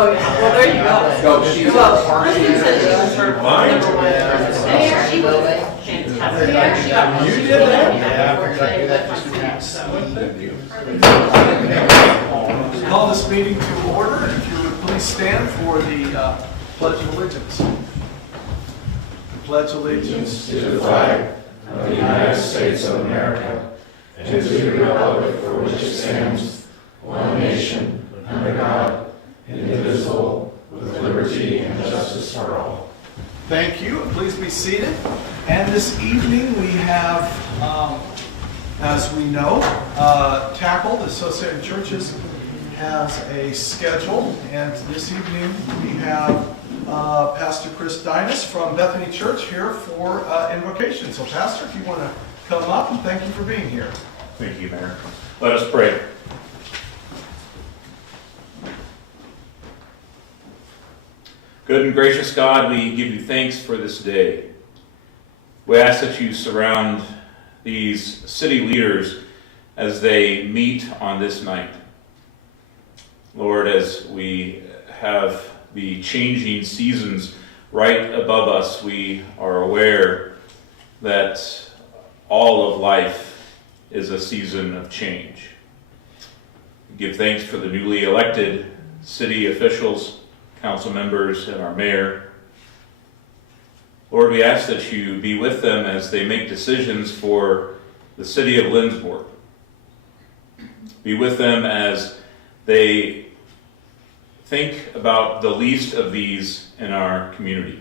Oh, yeah. Well, there you go. Go, she's Well, party. Kristen said she was her number one person. She was fantastic. She got You did that? Yeah, I figured I'd do that just in case. Thank you. Call this meeting to order, and if you would please stand for the Pledge of Allegiance. Pledge allegiance to the flag of the United States of America and to the republic for which it stands, one nation, under God, indivisible, with liberty and justice for all. Thank you. Please be seated. And this evening we have, as we know, Tackle, the Associated Churches, has a schedule. And this evening we have Pastor Chris Dinas from Bethany Church here for invocation. So Pastor, if you want to come up, and thank you for being here. Thank you, Mayor. Let us pray. Good and gracious God, we give you thanks for this day. We ask that you surround these city leaders as they meet on this night. Lord, as we have the changing seasons right above us, we are aware that all of life is a season of change. We give thanks for the newly elected city officials, council members, and our mayor. Lord, we ask that you be with them as they make decisions for the city of Lindsborg. Be with them as they think about the least of these in our community.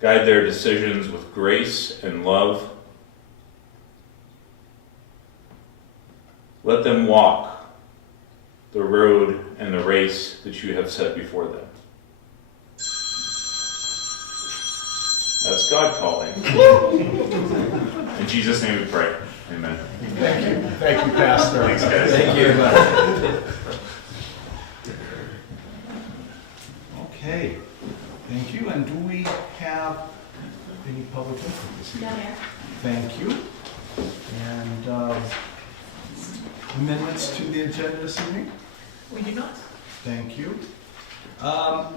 Guide their decisions with grace and love. Let them walk the road and the race that you have set before them. That's God calling. In Jesus' name we pray. Amen. Thank you. Thank you, Pastor. Thanks, guys. Thank you. Okay. Thank you. And do we have any public input this evening? No, Mayor. Thank you. And amendments to the agenda this evening? We do not. Thank you.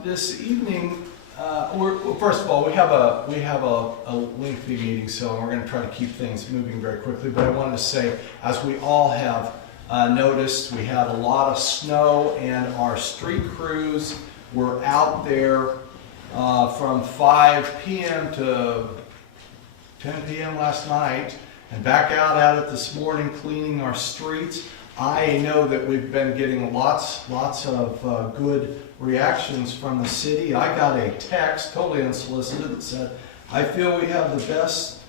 This evening, well, first of all, we have a lengthy meeting, so we're going to try to keep things moving very quickly. But I wanted to say, as we all have noticed, we had a lot of snow, and our street crews were out there from 5 p.m. to 10 p.m. last night, and back out at it this morning cleaning our streets. I know that we've been getting lots of good reactions from the city. I got a text, totally unsolicited, that said, "I feel we have the best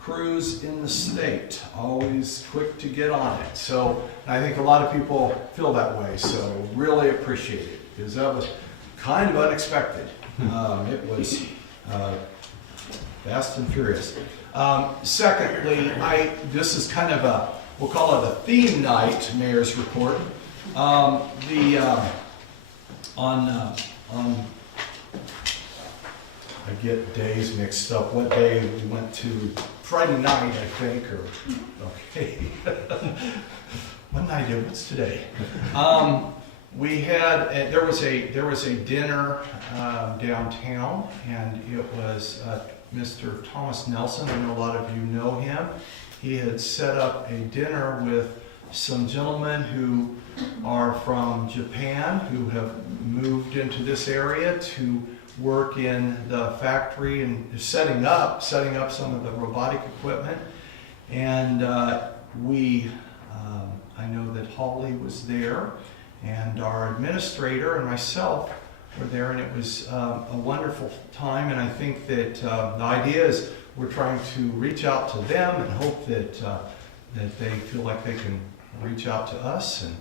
crews in the state, always quick to get on it." So I think a lot of people feel that way, so really appreciate it, because that was kind of unexpected. It was fast and furious. Secondly, this is kind of we'll call it a theme night, Mayor's Report. On I get days mixed up. What day we went to? Friday night, I think, or okay. What night? What's today? We had there was a dinner downtown, and it was Mr. Thomas Nelson. I know a lot of you know him. He had set up a dinner with some gentlemen who are from Japan, who have moved into this area to work in the factory and setting up some of the robotic equipment. And I know that Holly was there, and our administrator and myself were there, and it was a wonderful time. And I think that the idea is we're trying to reach out to them and hope that they feel like they can reach out to us, and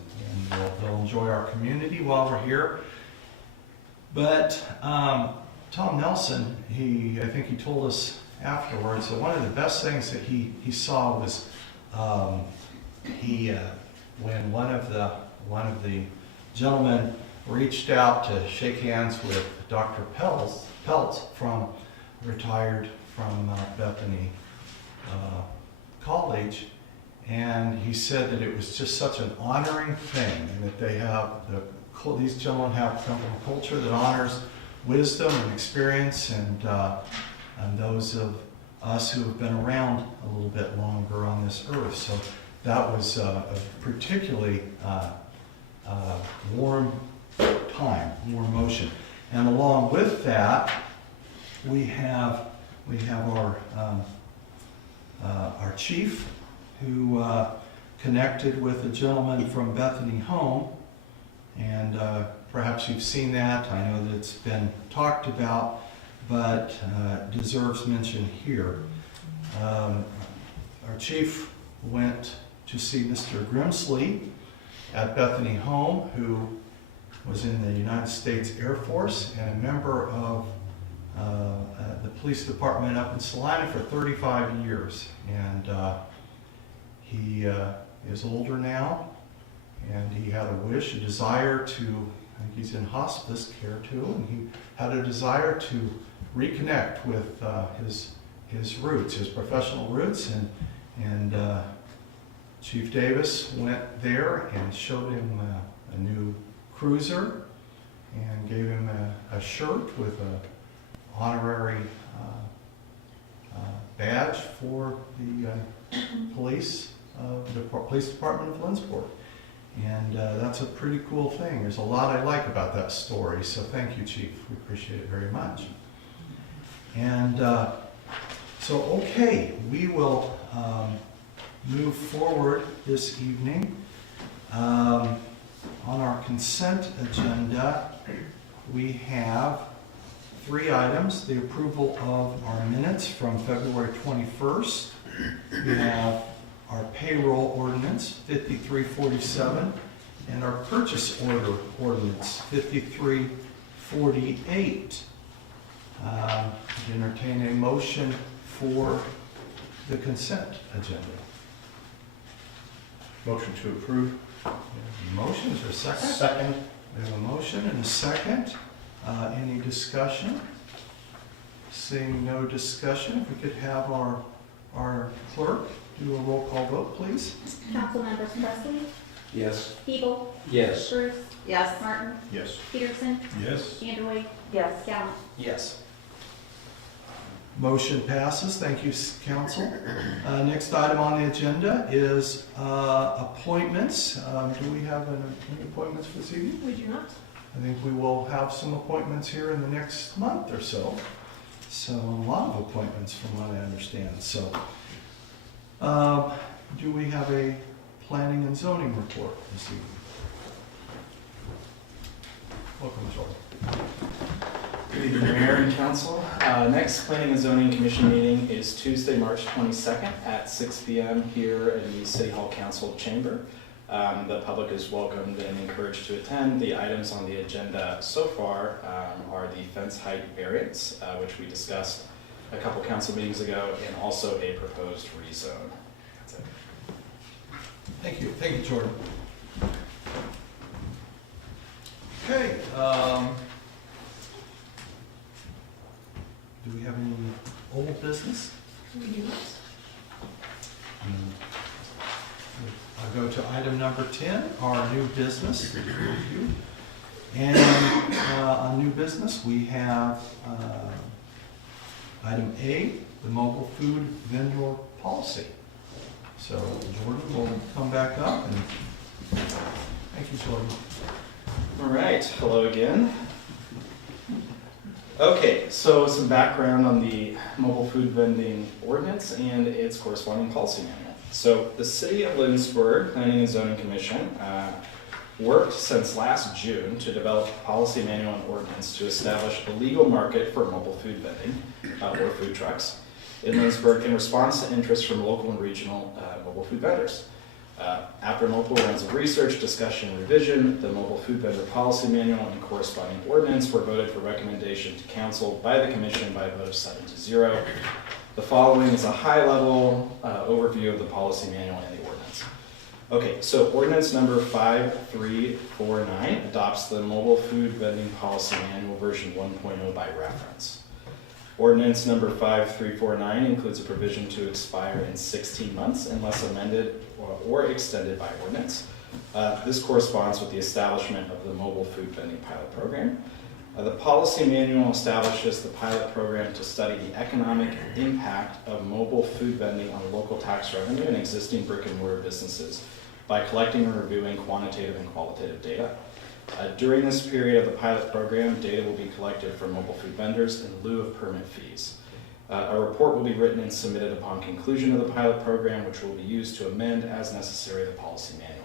they'll enjoy our community while we're here. But Tom Nelson, I think he told us afterwards that one of the best things that he saw was when one of the gentlemen reached out to shake hands with Dr. Peltz retired from Bethany College, And he said that it was just such an honoring thing, and that they have, these gentlemen have come from a culture that honors wisdom and experience, and those of us who have been around a little bit longer on this earth. So that was a particularly warm time, warm motion. And along with that, we have our chief, who connected with a gentleman from Bethany Home, and perhaps you've seen that. I know that it's been talked about, but deserves mention here. Our chief went to see Mr. Grimsley at Bethany Home, who was in the United States Air Force and a member of the police department up in Salina for 35 years. And he is older now, and he had a wish, a desire to, I think he's in hospice care too, and he had a desire to reconnect with his roots, his professional roots, and Chief Davis went there and showed him a new cruiser and gave him a shirt with an honorary badge for the police department of Lindsborg. And that's a pretty cool thing. There's a lot I like about that story, so thank you, Chief. We appreciate it very much. And so, okay, we will move forward this evening. On our consent agenda, we have 3 items: the approval of our minutes from February 21st. We have our payroll ordinance, 5347, and our purchase order ordinance, 5348. Entertain a motion for the consent agenda. Motion to approve. Motion, is there a second? Second. We have a motion and a second. Any discussion? Seeing no discussion, if we could have our clerk do a roll call vote, please. Councilmembers Presley, Yes. Hebel, Yes. Bruce, Yes. Martin, Yes. Peterson, Yes. Vanderway, Yes. Gallant. Yes. Motion passes. Thank you, council. Next item on the agenda is appointments. Do we have any appointments for this evening? We do not. I think we will have some appointments here in the next month or so. So a lot of appointments from what I understand. So do we have a planning and zoning report this evening? Welcome, Jordan. Good evening, Mayor and Council. Next Planning and Zoning Commission meeting is Tuesday, March 22nd at 6 p.m. here in the City Hall Council Chamber. The public is welcomed and encouraged to attend. The items on the agenda so far are the fence height variance, which we discussed a couple council meetings ago, and also a proposed rezone. That's it. Thank you. Thank you, Jordan. Okay. Do we have any old business? We do not. I'll go to item number 10, our new business review. And on new business, we have item A, the mobile food vendor policy. So Jordan will come back up, and thank you, Jordan. All right, hello again. Okay, so some background on the mobile food vending ordinance and its corresponding policy manual. So the City of Lindsborg Planning and Zoning Commission worked since last June to develop a policy manual and ordinance to establish a legal market for mobile food vending or food trucks in Lindsborg in response to interest from local and regional mobile food vendors. After multiple rounds of research, discussion, and revision, the mobile food vendor policy manual and corresponding ordinance were voted for recommendation to council by the commission by a vote of 7-0. The following is a high-level overview of the policy manual and the ordinance. Okay, so ordinance number 5349 adopts the mobile food vending policy manual version 1.0 by reference. Ordinance number 5349 includes a provision to expire in 16 months unless amended or extended by ordinance. This corresponds with the establishment of the mobile food vending pilot program. The policy manual establishes the pilot program to study the economic impact of mobile food vending on local tax revenue and existing brick and mortar businesses by collecting and reviewing quantitative and qualitative data. During this period of the pilot program, data will be collected from mobile food vendors in lieu of permit fees. A report will be written and submitted upon conclusion of the pilot program, which will be used to amend as necessary the policy manual.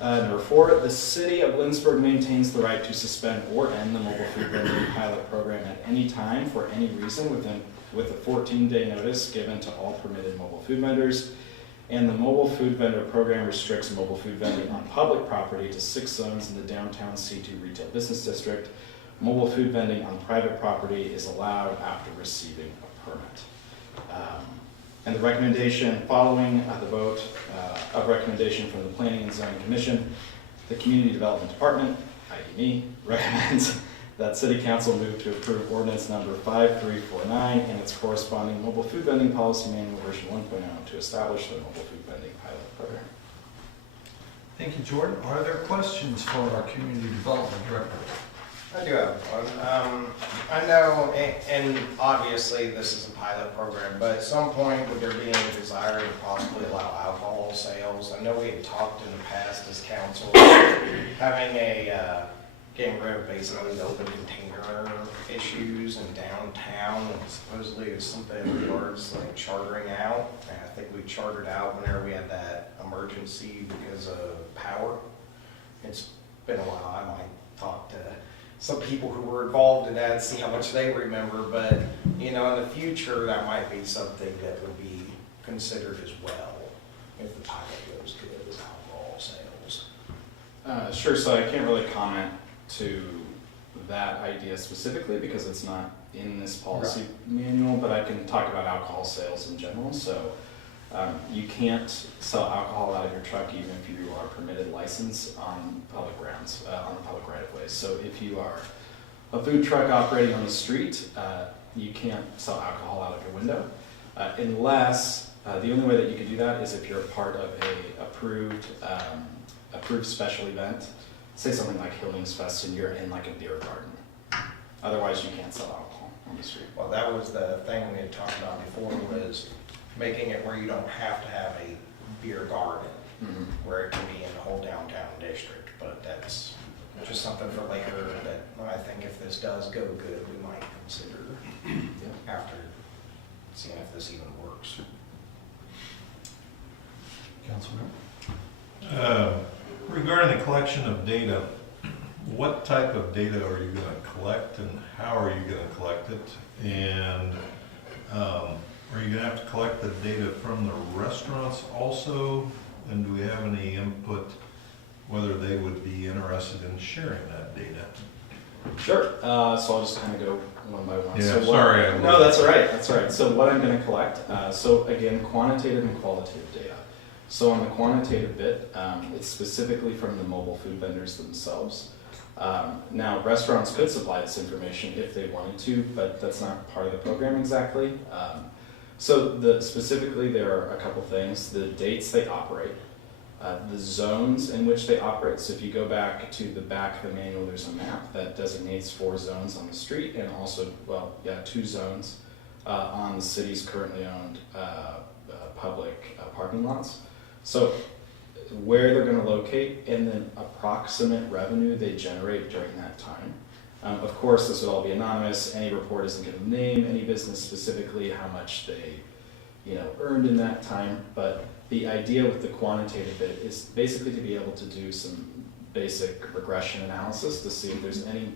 Number 4, the City of Lindsborg maintains the right to suspend or end the mobile food vending pilot program at any time for any reason with a 14-day notice given to all permitted mobile food vendors. And the mobile food vendor program restricts mobile food vending on public property to 6 zones in the downtown C2 retail business district. Mobile food vending on private property is allowed after receiving a permit. And the recommendation following the vote of recommendation from the Planning and Zoning Commission, the Community Development Department, i.e. me, recommends that City Council move to approve ordinance number 5349 and its corresponding mobile food vending policy manual version 1.0 to establish the mobile food vending pilot program. Thank you, Jordan. Are there questions for our Community Development Director? I do have one. I know, and obviously this is a pilot program, but at some point would there be any desire to possibly allow alcohol sales? I know we had talked in the past as council, having getting rid of basically the open container issues in downtown, and supposedly there's something in regards like chartering out. And I think we chartered out whenever we had that emergency because of power. It's been a while. I might talk to some people who were involved in that, see how much they remember, but in the future, that might be something that would be considered as well, if the pilot goes good as alcohol sales. Sure, so I can't really comment to that idea specifically because it's not in this policy manual, but I can talk about alcohol sales in general. So you can't sell alcohol out of your truck even if you are permitted license on public grounds, on the public right of ways. So if you are a food truck operating on the street, you can't sell alcohol out of your window unless the only way that you can do that is if you're a part of a approved special event, say something like Hillings Fest, and you're in like a beer garden. Otherwise, you can't sell alcohol on the street. Well, that was the thing we had talked about before, was making it where you don't have to have a beer garden, where it can be in the whole downtown district. But that's just something for later that I think if this does go good, we might consider after seeing if this even works. Councilman? Regarding the collection of data, what type of data are you going to collect and how are you going to collect it? And are you going to have to collect the data from the restaurants also? And do we have any input whether they would be interested in sharing that data? Sure. So I'll just kind of go one by one. Yeah, so sorry. No, that's all right. That's all right. So what I'm going to collect, so again, quantitative and qualitative data. So on the quantitative bit, it's specifically from the mobile food vendors themselves. Now, restaurants could supply this information if they wanted to, but that's not part of the program exactly. So specifically, there are a couple things: the dates they operate, the zones in which they operate. So if you go back to the back of the manual, there's a map that designates 4 zones on the street, and also, 2 zones on the city's currently owned public parking lots. So where they're going to locate, and then approximate revenue they generate during that time. Of course, this would all be anonymous. Any report isn't going to name any business specifically, how much they, earned in that time. But the idea with the quantitative bit is basically to be able to do some basic regression analysis to see if there's any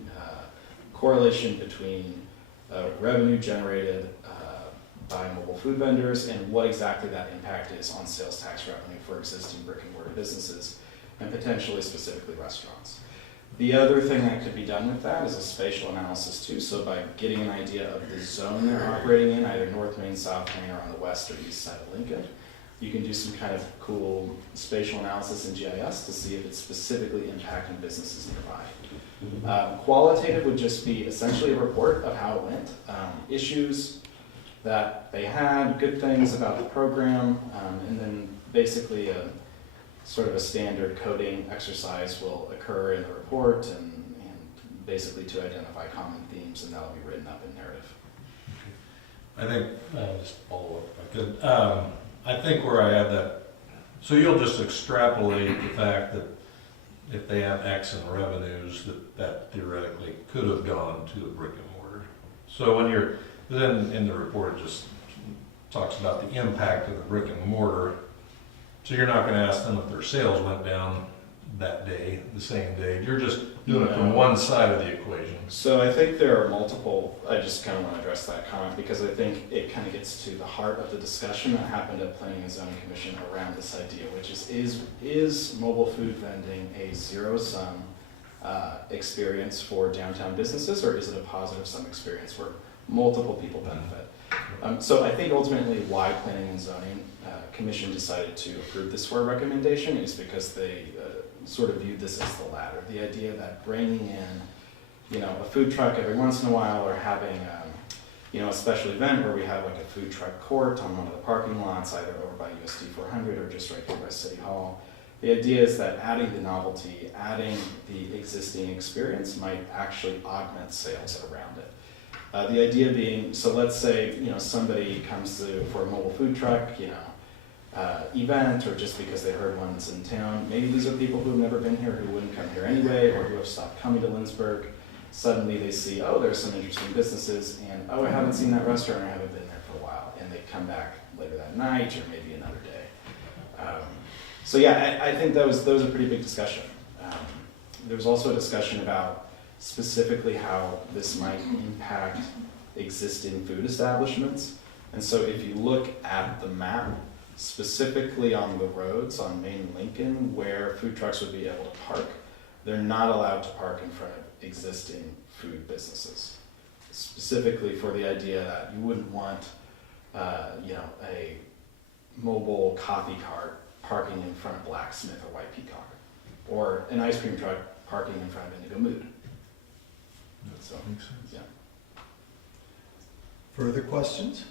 correlation between revenue generated by mobile food vendors and what exactly that impact is on sales tax revenue for existing brick and mortar businesses and potentially specifically restaurants. The other thing that could be done with that is a spatial analysis too. So by getting an idea of the zone they're operating in, either North Main, South Main, or on the west or east side of Lincoln, you can do some kind of cool spatial analysis in GIS to see if it's specifically impacting businesses nearby. Qualitative would just be essentially a report of how it went, issues that they had, good things about the program, and then basically a sort of a standard coding exercise will occur in the report and basically to identify common themes, and that'll be written up in narrative. I think, just follow up if I could. I think where I had that, so you'll just extrapolate the fact that if they have X in revenues, that theoretically could have gone to a brick and mortar. So when you're, then in the report it just talks about the impact of the brick and mortar. So you're not gonna ask them if their sales went down that day, the same day. You're just doing it from one side of the equation. So I think there are multiple, I just kind of want to address that comment because I think it kind of gets to the heart of the discussion that happened at Planning and Zoning Commission around this idea, which is mobile food vending a zero-sum experience for downtown businesses, or is it a positive-sum experience where multiple people benefit? So I think ultimately why Planning and Zoning Commission decided to approve this for a recommendation is because they sort of viewed this as the latter. The idea that bringing in, a food truck every once in a while, or having, a special event where we have like a food truck court on one of the parking lots, either over by USD 400 or just right here by City Hall. The idea is that adding the novelty, adding the existing experience might actually augment sales around it. The idea being, so let's say, somebody comes for a mobile food truck, event, or just because they heard one's in town. Maybe these are people who have never been here, who wouldn't come here anyway, or who have stopped coming to Lindsborg. Suddenly they see, oh, there's some interesting businesses, and oh, I haven't seen that restaurant, or I haven't been there for a while, and they come back later that night, or maybe another day. So yeah, I think that was a pretty big discussion. There was also a discussion about specifically how this might impact existing food establishments. And so if you look at the map, specifically on the roads on Main and Lincoln where food trucks would be able to park, they're not allowed to park in front of existing food businesses. Specifically for the idea that you wouldn't want, a mobile coffee cart parking in front of Blacksmith or White Peacock, or an ice cream truck parking in front of Indigo Mood. So, Makes sense. yeah. Further questions?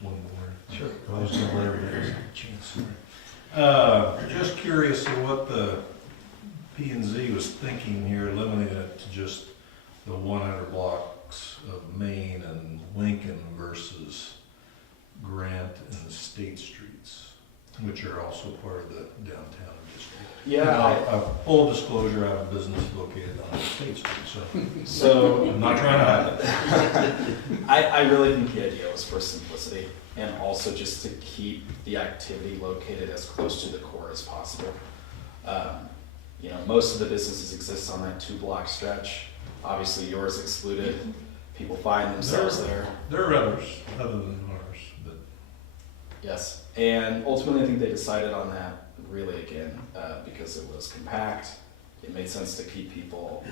One more. Sure. I was gonna let everybody else have a chance. Just curious of what the P&Z was thinking here, limiting it to just the 100 blocks of Main and Lincoln versus Grant and the State Streets, which are also part of the downtown district. Yeah. Now, full disclosure, I have a business located on State Street, So I'm not trying to hide it. I really think the idea was for simplicity and also just to keep the activity located as close to the core as possible. Most of the businesses exist on that 2-block stretch. Obviously yours excluded. People find themselves there. There are others other than ours, but Yes, and ultimately I think they decided on that really again because it was compact. It made sense to keep people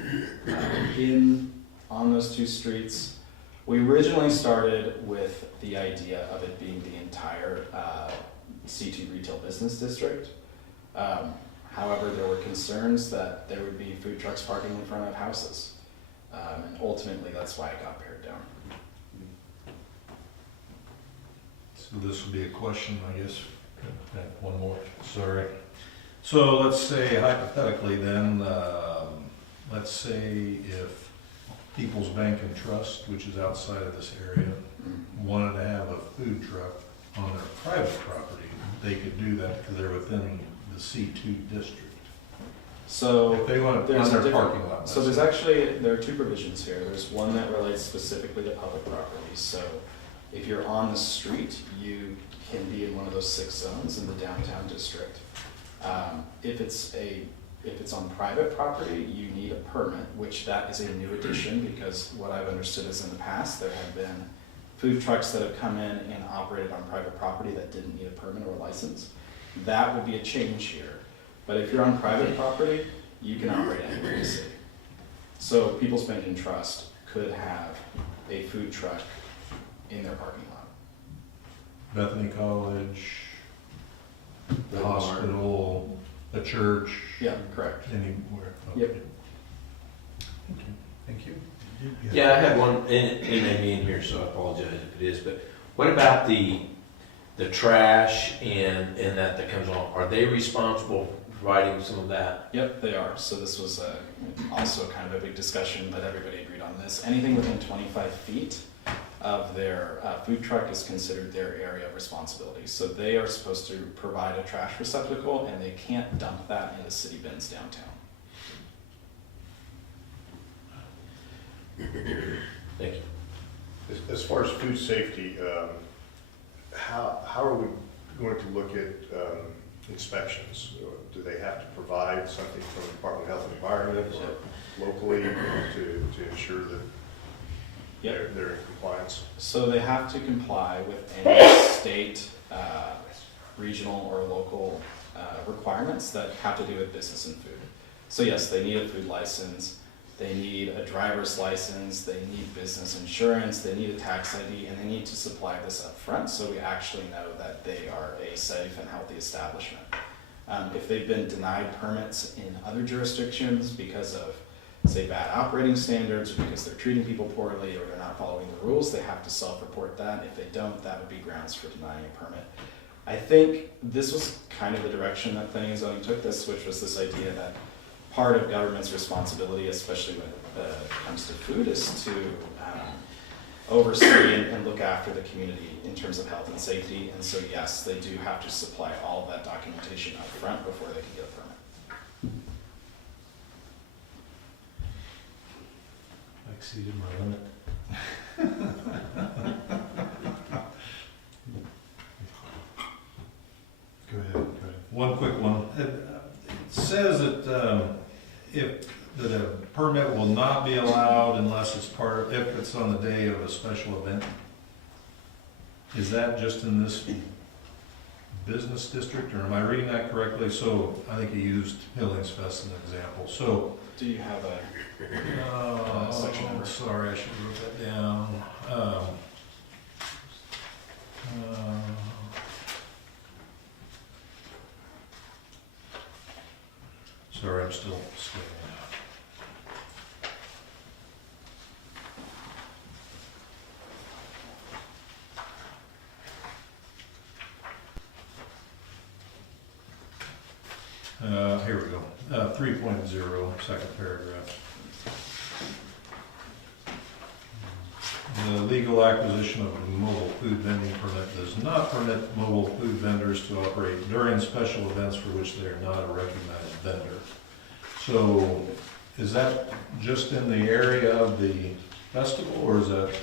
on those 2 streets. We originally started with the idea of it being the entire C2 retail business district. However, there were concerns that there would be food trucks parking in front of houses. And ultimately, that's why it got pared down. so this would be a question, I guess. I have one more, sorry. So let's say hypothetically then, let's say if People's Bank and Trust, which is outside of this area, wanted to have a food truck on their private property, they could do that because they're within the C2 district. So If they want to there's on a their different- parking lot. So there are 2 provisions here. There's one that relates specifically to public properties. So if you're on the street, you can be in one of those 6 zones in the downtown district. If it's on private property, you need a permit, which that is a new addition because what I've understood is in the past, there have been food trucks that have come in and operated on private property that didn't need a permit or a license. That would be a change here. But if you're on private property, you can operate anywhere in the city. So People's Bank and Trust could have a food truck in their parking lot. Bethany College, the hospital, a church, Yeah, correct. anywhere. Yep. Okay. Thank you. Yeah, I had one, and it may be in here, so I apologize if it is, but what about the trash and that comes on? Are they responsible for providing some of that? Yep, they are. So this was also kind of a big discussion, but everybody agreed on this. Anything within 25 feet of their food truck is considered their area of responsibility. So they are supposed to provide a trash receptacle, and they can't dump that into city bins downtown. Thank you. As far as food safety, how are we going to look at inspections? Do they have to provide something from the Department of Health and Environment or locally to ensure that they're in compliance? So they have to comply with any state, regional, or local requirements that have to do with business and food. So yes, they need a food license, they need a driver's license, they need business insurance, they need a tax ID, and they need to supply this up front so we actually know that they are a safe and healthy establishment. If they've been denied permits in other jurisdictions because of, say, bad operating standards, or because they're treating people poorly, or they're not following the rules, they have to self-report that. If they don't, that would be grounds for denying a permit. I think this was kind of the direction that planning and zoning took this, which was this idea that part of government's responsibility, especially when it comes to food, is to oversee and look after the community in terms of health and safety. And so yes, they do have to supply all of that documentation up front before they can get a permit. I exceeded my limit. Go ahead. One quick one. It says that that a permit will not be allowed unless it's if it's on the day of a special event. Is that just in this business district, or am I reading that correctly? So I think you used Hillings Fest as an example. So Do you have a section number? sorry, I should have wrote that down. Sorry, I'm still scanning. Here we go. 3.0, second paragraph. The legal acquisition of a mobile food vending permit does not permit mobile food vendors to operate during special events for which they are not a recognized vendor. So is that just in the area of the festival, or is that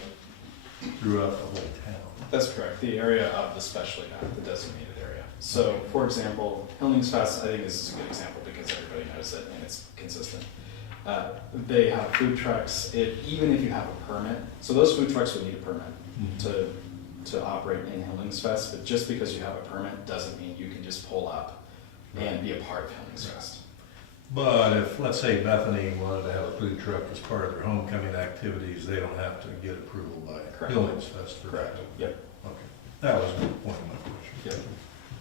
throughout the whole town? That's correct, the area of the special event, the designated area. So, for example, Hillings Fest, I think this is a good example because everybody knows it and it's consistent. They have food trucks, even if you have a permit, so those food trucks would need a permit to operate in Hillings Fest, but just because you have a permit doesn't mean you can just pull up and be a part of Hillings Fest. But if, let's say, Bethany wanted to have a food truck as part of their homecoming activities, they don't have to get approval by Correct. Hillings Fest for that. Correct, yep. Okay, that was the point of my question. Yep.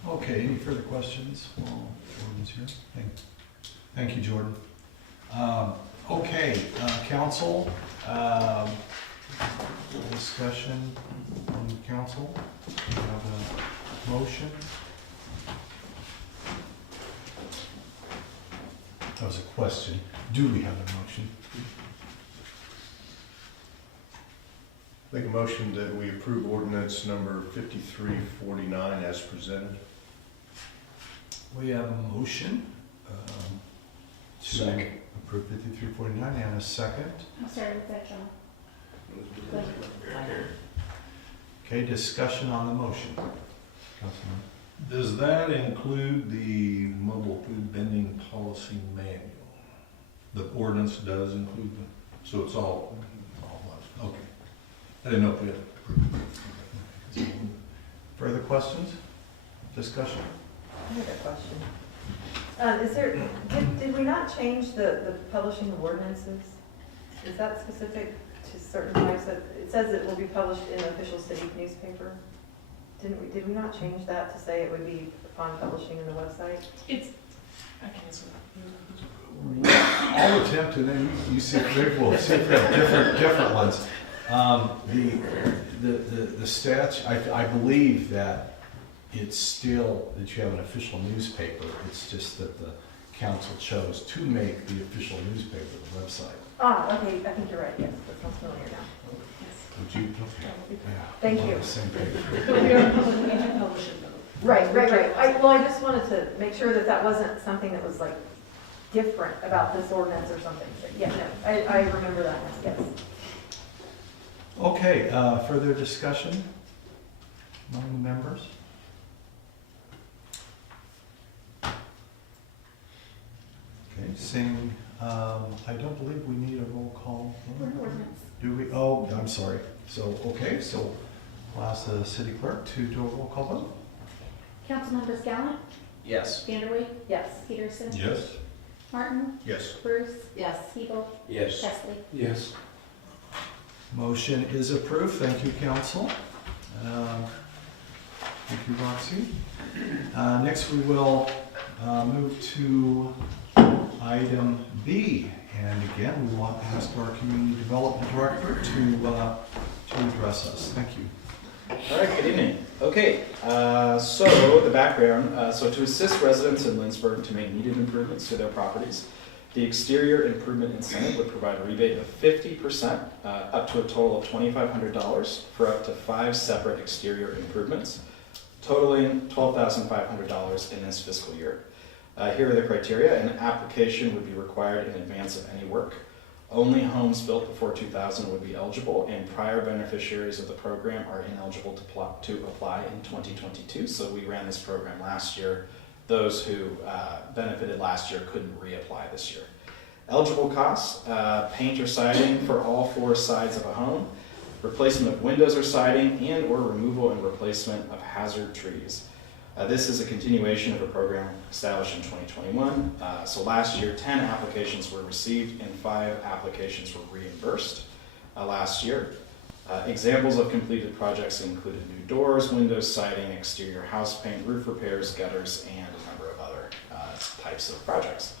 Okay, any further questions while Jordan's here? Thank you, Jordan. Okay, council, discussion from the council. We have a motion. That was a question. Do we have a motion? Make a motion that we approve ordinance number 5349 as presented. We have a motion. To approve 5349 and a second. I'll start with that, John. Go ahead. Okay, discussion on the motion. Councilman. Does that include the mobile food vending policy manual? The ordinance does include them, so it's all one. Okay. I didn't know if we had. Further questions? Discussion? I have a question. Did we not change the publishing of ordinances? Is that specific to certain types of, it says it will be published in the official city newspaper? Did we not change that to say it would be upon publishing in the website? It's, okay, so. I'll attempt, and then you see if we'll see if we have different ones. The stats, I believe that it's still, that you have an official newspaper. It's just that the council chose to make the official newspaper the website. Ah, okay, I think you're right, yes, that sounds familiar now. Would you? Okay. Yeah. Thank We're on you. the same page. But we are publishing, we do publish it though. Right. Well, I just wanted to make sure that that wasn't something that was like different about this ordinance or something. But yeah, no, I remember that, yes. Okay, further discussion among the members? Okay, seeing, I don't believe we need a roll call. Do we? Oh, I'm sorry. So, okay, so I'll ask the city clerk to do a roll call vote. Councilmembers Gallant, Yes. Vanderway, Yes. Peterson, Yes. Martin, Yes. Bruce, Yes. Siebel, Yes. Chesley. Yes. Motion is approved. Thank you, council. Thank you, Roxy. Next, we will move to item B. And again, we want to ask our community development director to address us. Thank you. All right, good evening. Okay, so the background, so to assist residents in Lindsborg to make needed improvements to their properties, the exterior improvement incentive would provide a rebate of 50%, up to a total of $2,500 for up to 5 separate exterior improvements, totaling $12,500 in this fiscal year. Here are the criteria. An application would be required in advance of any work. Only homes built before 2000 would be eligible, and prior beneficiaries of the program are ineligible to apply in 2022. So we ran this program last year. Those who benefited last year couldn't reapply this year. Eligible costs, paint or siding for all 4 sides of a home, replacement of windows or siding, and or removal and replacement of hazard trees. This is a continuation of a program established in 2021. So last year, 10 applications were received and 5 applications were reimbursed last year. Examples of completed projects included new doors, windows, siding, exterior house paint, roof repairs, gutters, and a number of other types of projects.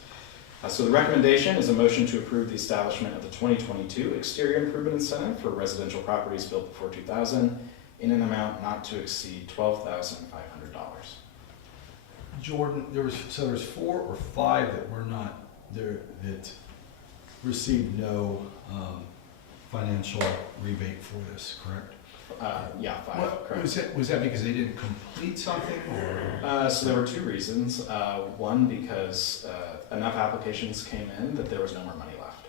So the recommendation is a motion to approve the establishment of the 2022 exterior improvement incentive for residential properties built before 2000 in an amount not to exceed $12,500. Jordan, there's 4 or 5 that were not there, that received no financial rebate for this, correct? Yeah, 5, What, correct. was that because they didn't complete something, or? So there were 2 reasons. One, because enough applications came in that there was no more money left.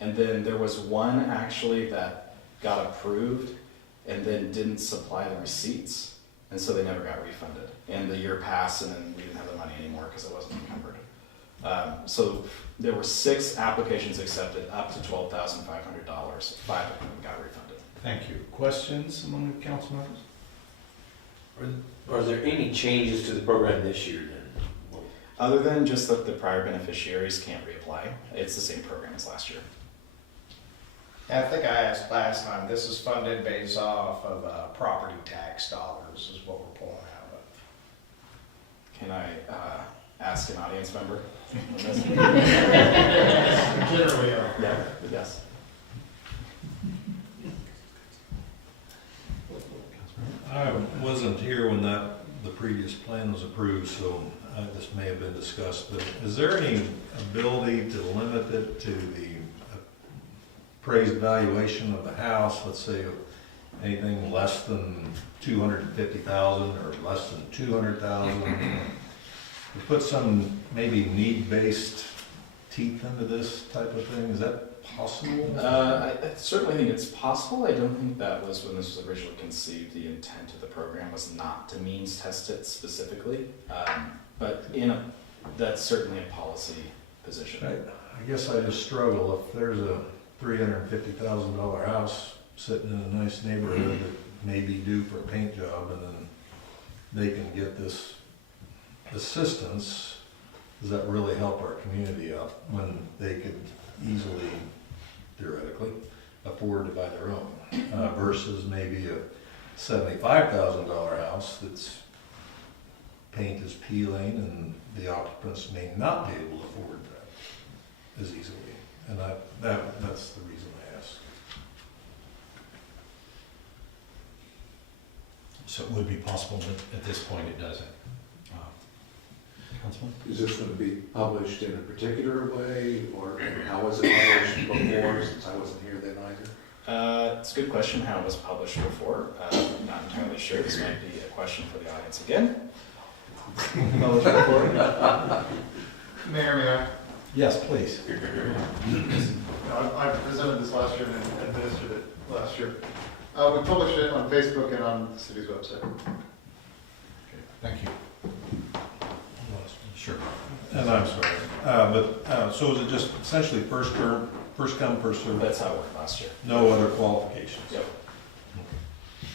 And then there was one actually that got approved and then didn't supply the receipts, and so they never got refunded. And the year passed, and then we didn't have the money anymore because it wasn't encumbered. So there were 6 applications accepted, up to $12,500. 5 of them got refunded. Thank you. Questions among the council members? Are there any changes to the program this year then? Other than just that the prior beneficiaries can't reapply, it's the same program as last year. And I think I asked last time, this is funded based off of property tax dollars is what we're pulling out of it. Can I ask an audience member? Generally, Yeah, yes. I wasn't here when the previous plan was approved, so this may have been discussed, but is there any ability to limit it to the appraised valuation of the house? Let's say anything less than 250,000 or less than 200,000? To put some maybe need-based teeth into this type of thing, is that possible? I certainly think it's possible. I don't think that was when this was originally conceived. The intent of the program was not to means test it specifically, but that's certainly a policy position. I guess I just struggle if there's a $350,000 house sitting in a nice neighborhood that may be due for a paint job, and then they can get this assistance. Does that really help our community out when they could easily, theoretically, afford to buy their own, versus maybe $75,000 house that's paint is peeling and the occupants may not be able to afford that as easily. And that's the reason I asked. So it would be possible, but at this point it doesn't. Councilman? Is this going to be published in a particular way, or how was it published before, since I wasn't here then either? It's a good question how it was published before. Not entirely sure. This might be a question for the audience again. Published before? Mayor, may I? Yes, please. I presented this last year and administered it last year. We published it on Facebook and on the city's website. Okay, thank you. Sure. And I'm sorry, so is it just essentially first come, first served? That's how it worked last year. No other qualifications? Yep.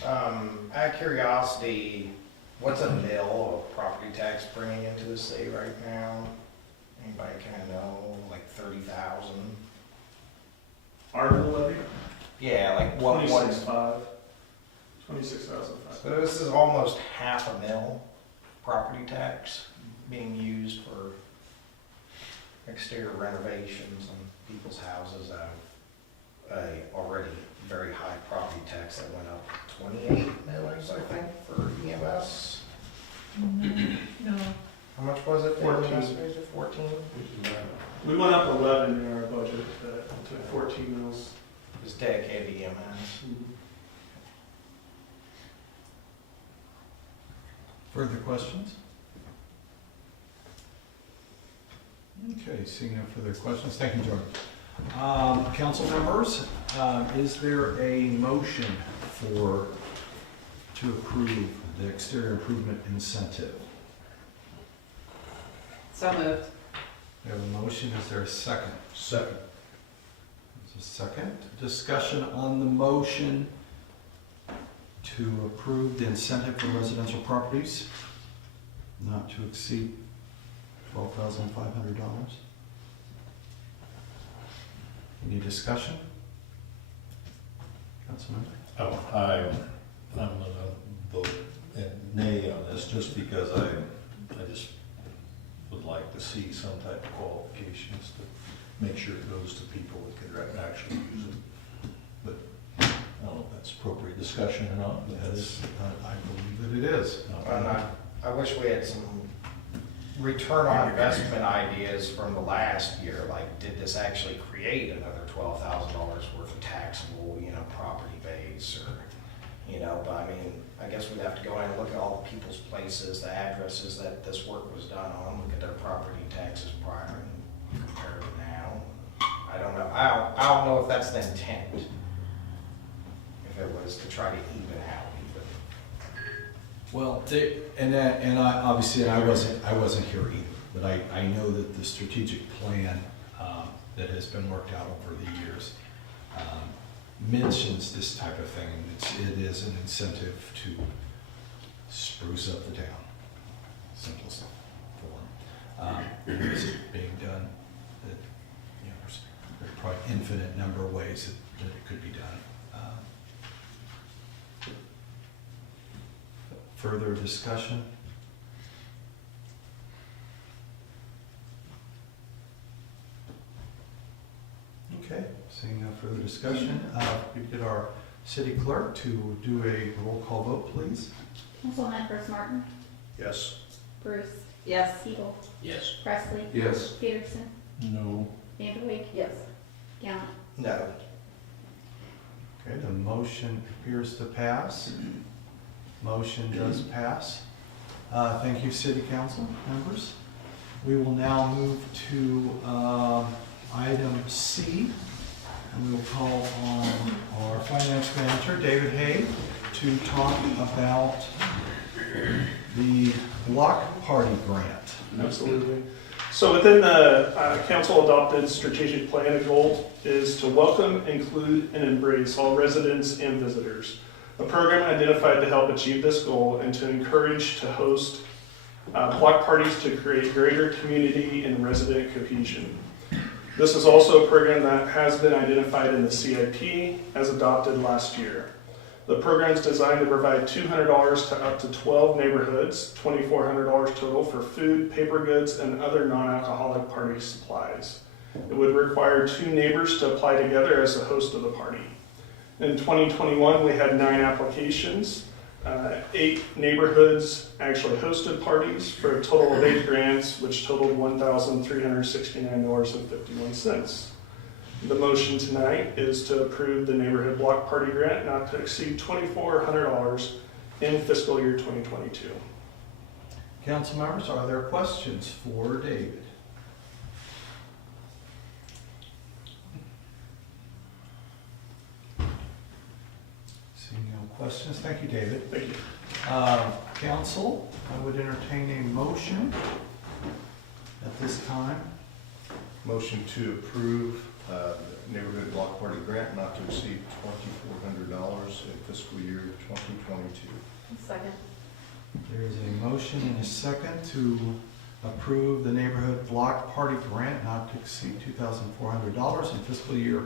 Out of curiosity, what's a mill of property tax bringing into the city right now? Anybody kind of know, like 30,000? Our levy, Yeah, like what? 26,500. 26,500. So this is almost half a mil property tax being used for exterior renovations on people's houses out of a already very high property tax that went up 28 millers, I think, for EMS. No. How much was it? 14. 14? We went up 11 in our budget to 14 mils. It's dedicated to EMS. Further questions? Okay, seeing no further questions, thank you, George. Council members, is there a motion to approve the exterior improvement incentive? So moved. We have a motion, is there a second? Second. There's a second. Discussion on the motion to approve the incentive for residential properties not to exceed $12,500. Any discussion? Councilmember? Oh, I'm gonna vote nay on this just because I just would like to see some type of qualifications to make sure it goes to people that could actually use it. But I don't know if that's appropriate discussion or not, but that's, I believe that it is. And I wish we had some return on investment ideas from the last year, like did this actually create another $12,000 worth of taxable, property base or, but I mean, I guess we'd have to go in and look at all the people's places, the addresses that this work was done on, look at their property taxes prior and compare to now. I don't know. I don't know if that's the intent. If it was to try to even out even. Well, I wasn't here either, but I know that the strategic plan that has been worked out over the years mentions this type of thing, and it is an incentive to spruce up the town, simplest form. Is it being done? That, there's probably infinite number of ways that it could be done. Further discussion? Okay, seeing no further discussion, we get our city clerk to do a roll call vote, please. Councilmembers Martin, Yes. Bruce, Yes. Siegel, Yes. Presley, Yes. Peterson, no. Vanderwijk, Yes. Gallant. No. Okay, the motion appears to pass. Motion does pass. Thank you, city council members. We will now move to item C, and we'll call on our finance manager, David Hay, to talk about the block party grant. Absolutely. So within the council adopted strategic plan, a goal is to welcome, include, and embrace all residents and visitors. A program identified to help achieve this goal and to encourage to host block parties to create greater community and resident cohesion. This is also a program that has been identified in the CIP as adopted last year. The program is designed to provide $200 to up to 12 neighborhoods, $2,400 total for food, paper goods, and other non-alcoholic party supplies. It would require 2 neighbors to apply together as the host of the party. In 2021, we had 9 applications. 8 neighborhoods actually hosted parties for a total of 8 grants, which totaled $1,369.51. The motion tonight is to approve the neighborhood block party grant not to exceed $2,400 in fiscal year 2022. Council members, are there questions for David? Seeing no questions, thank you, David. Thank you. Council, I would entertain a motion at this time. Motion to approve neighborhood block party grant not to exceed $2,400 in fiscal year 2022. Second. There is a motion and a second to approve the neighborhood block party grant not to exceed $2,400 in fiscal year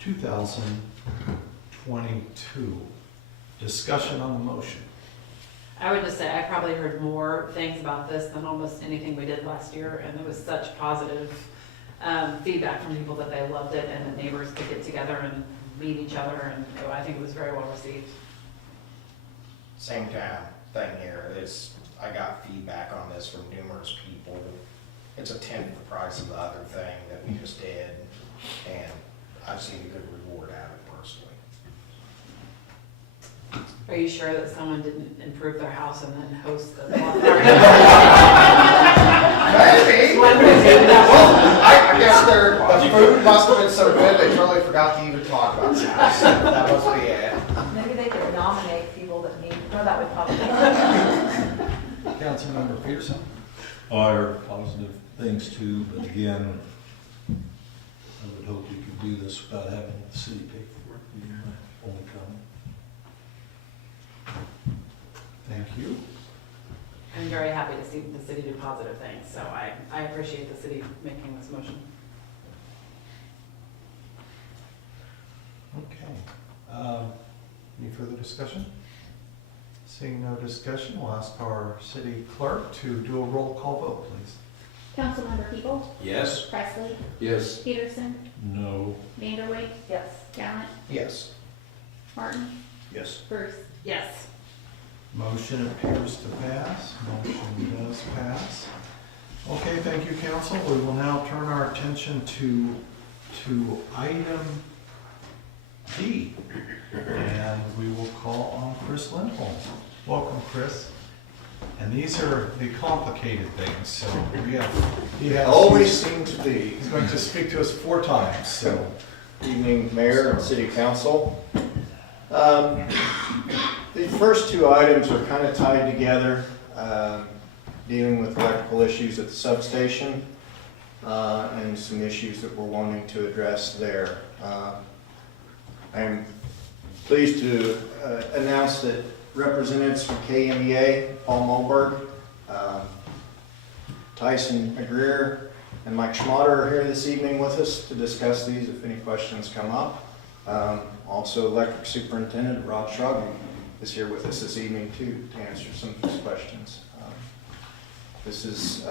2022. Discussion on the motion. I would just say I probably heard more things about this than almost anything we did last year, and there was such positive feedback from people that they loved it, and the neighbors could get together and meet each other, and I think it was very well received. Same thing here. I got feedback on this from numerous people. It's a tenth the price of the other thing that we just did, and I've seen a good reward out of it personally. Are you sure that someone didn't improve their house and then host the block party? Maybe. One would do that. I guess the food must have been so good they totally forgot to even talk about this. That must be it. Maybe they could nominate people that need, no, that would probably. Councilmember Peterson? Are positive things too, but again, I would hope you could do this without having the city pay for it. Would be my only comment. Thank you. I'm very happy to see the city do positive things, so I appreciate the city making this motion. Okay. Any further discussion? Seeing no discussion, we'll ask our city clerk to do a roll call vote, please. Councilmember People, Yes? Presley, Yes. Peterson, No. Vanderway, Yes. Gallant, Yes. Martin, Yes. Bruce. Yes. Motion appears to pass. Motion does pass. Okay, thank you, council. We will now turn our attention to item D. And we will call on Chris Lindholm. Welcome, Chris. And these are the complicated things, so he has. Always seem to be. He's going to speak to us 4 times, so. Evening, Mayor and City Council. The first 2 items are kind of tied together, dealing with electrical issues at the substation and some issues that we're wanting to address there. I'm pleased to announce that representatives from KMEA, Paul Moberg, Tyson McGreer, and Mike Schmatter are here this evening with us to discuss these if any questions come up. Also, Electric Superintendent Rod Shrug is here with us this evening too to answer some of these questions. This is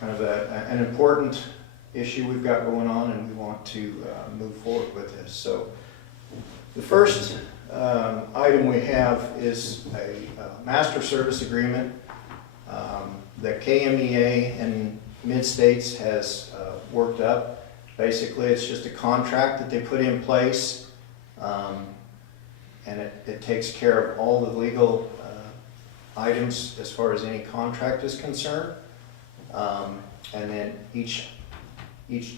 kind of an important issue we've got going on, and we want to move forward with this. So the first item we have is a master service agreement that KMEA and Mid-States has worked up. Basically, it's just a contract that they put in place, and it takes care of all the legal items as far as any contract is concerned. And then each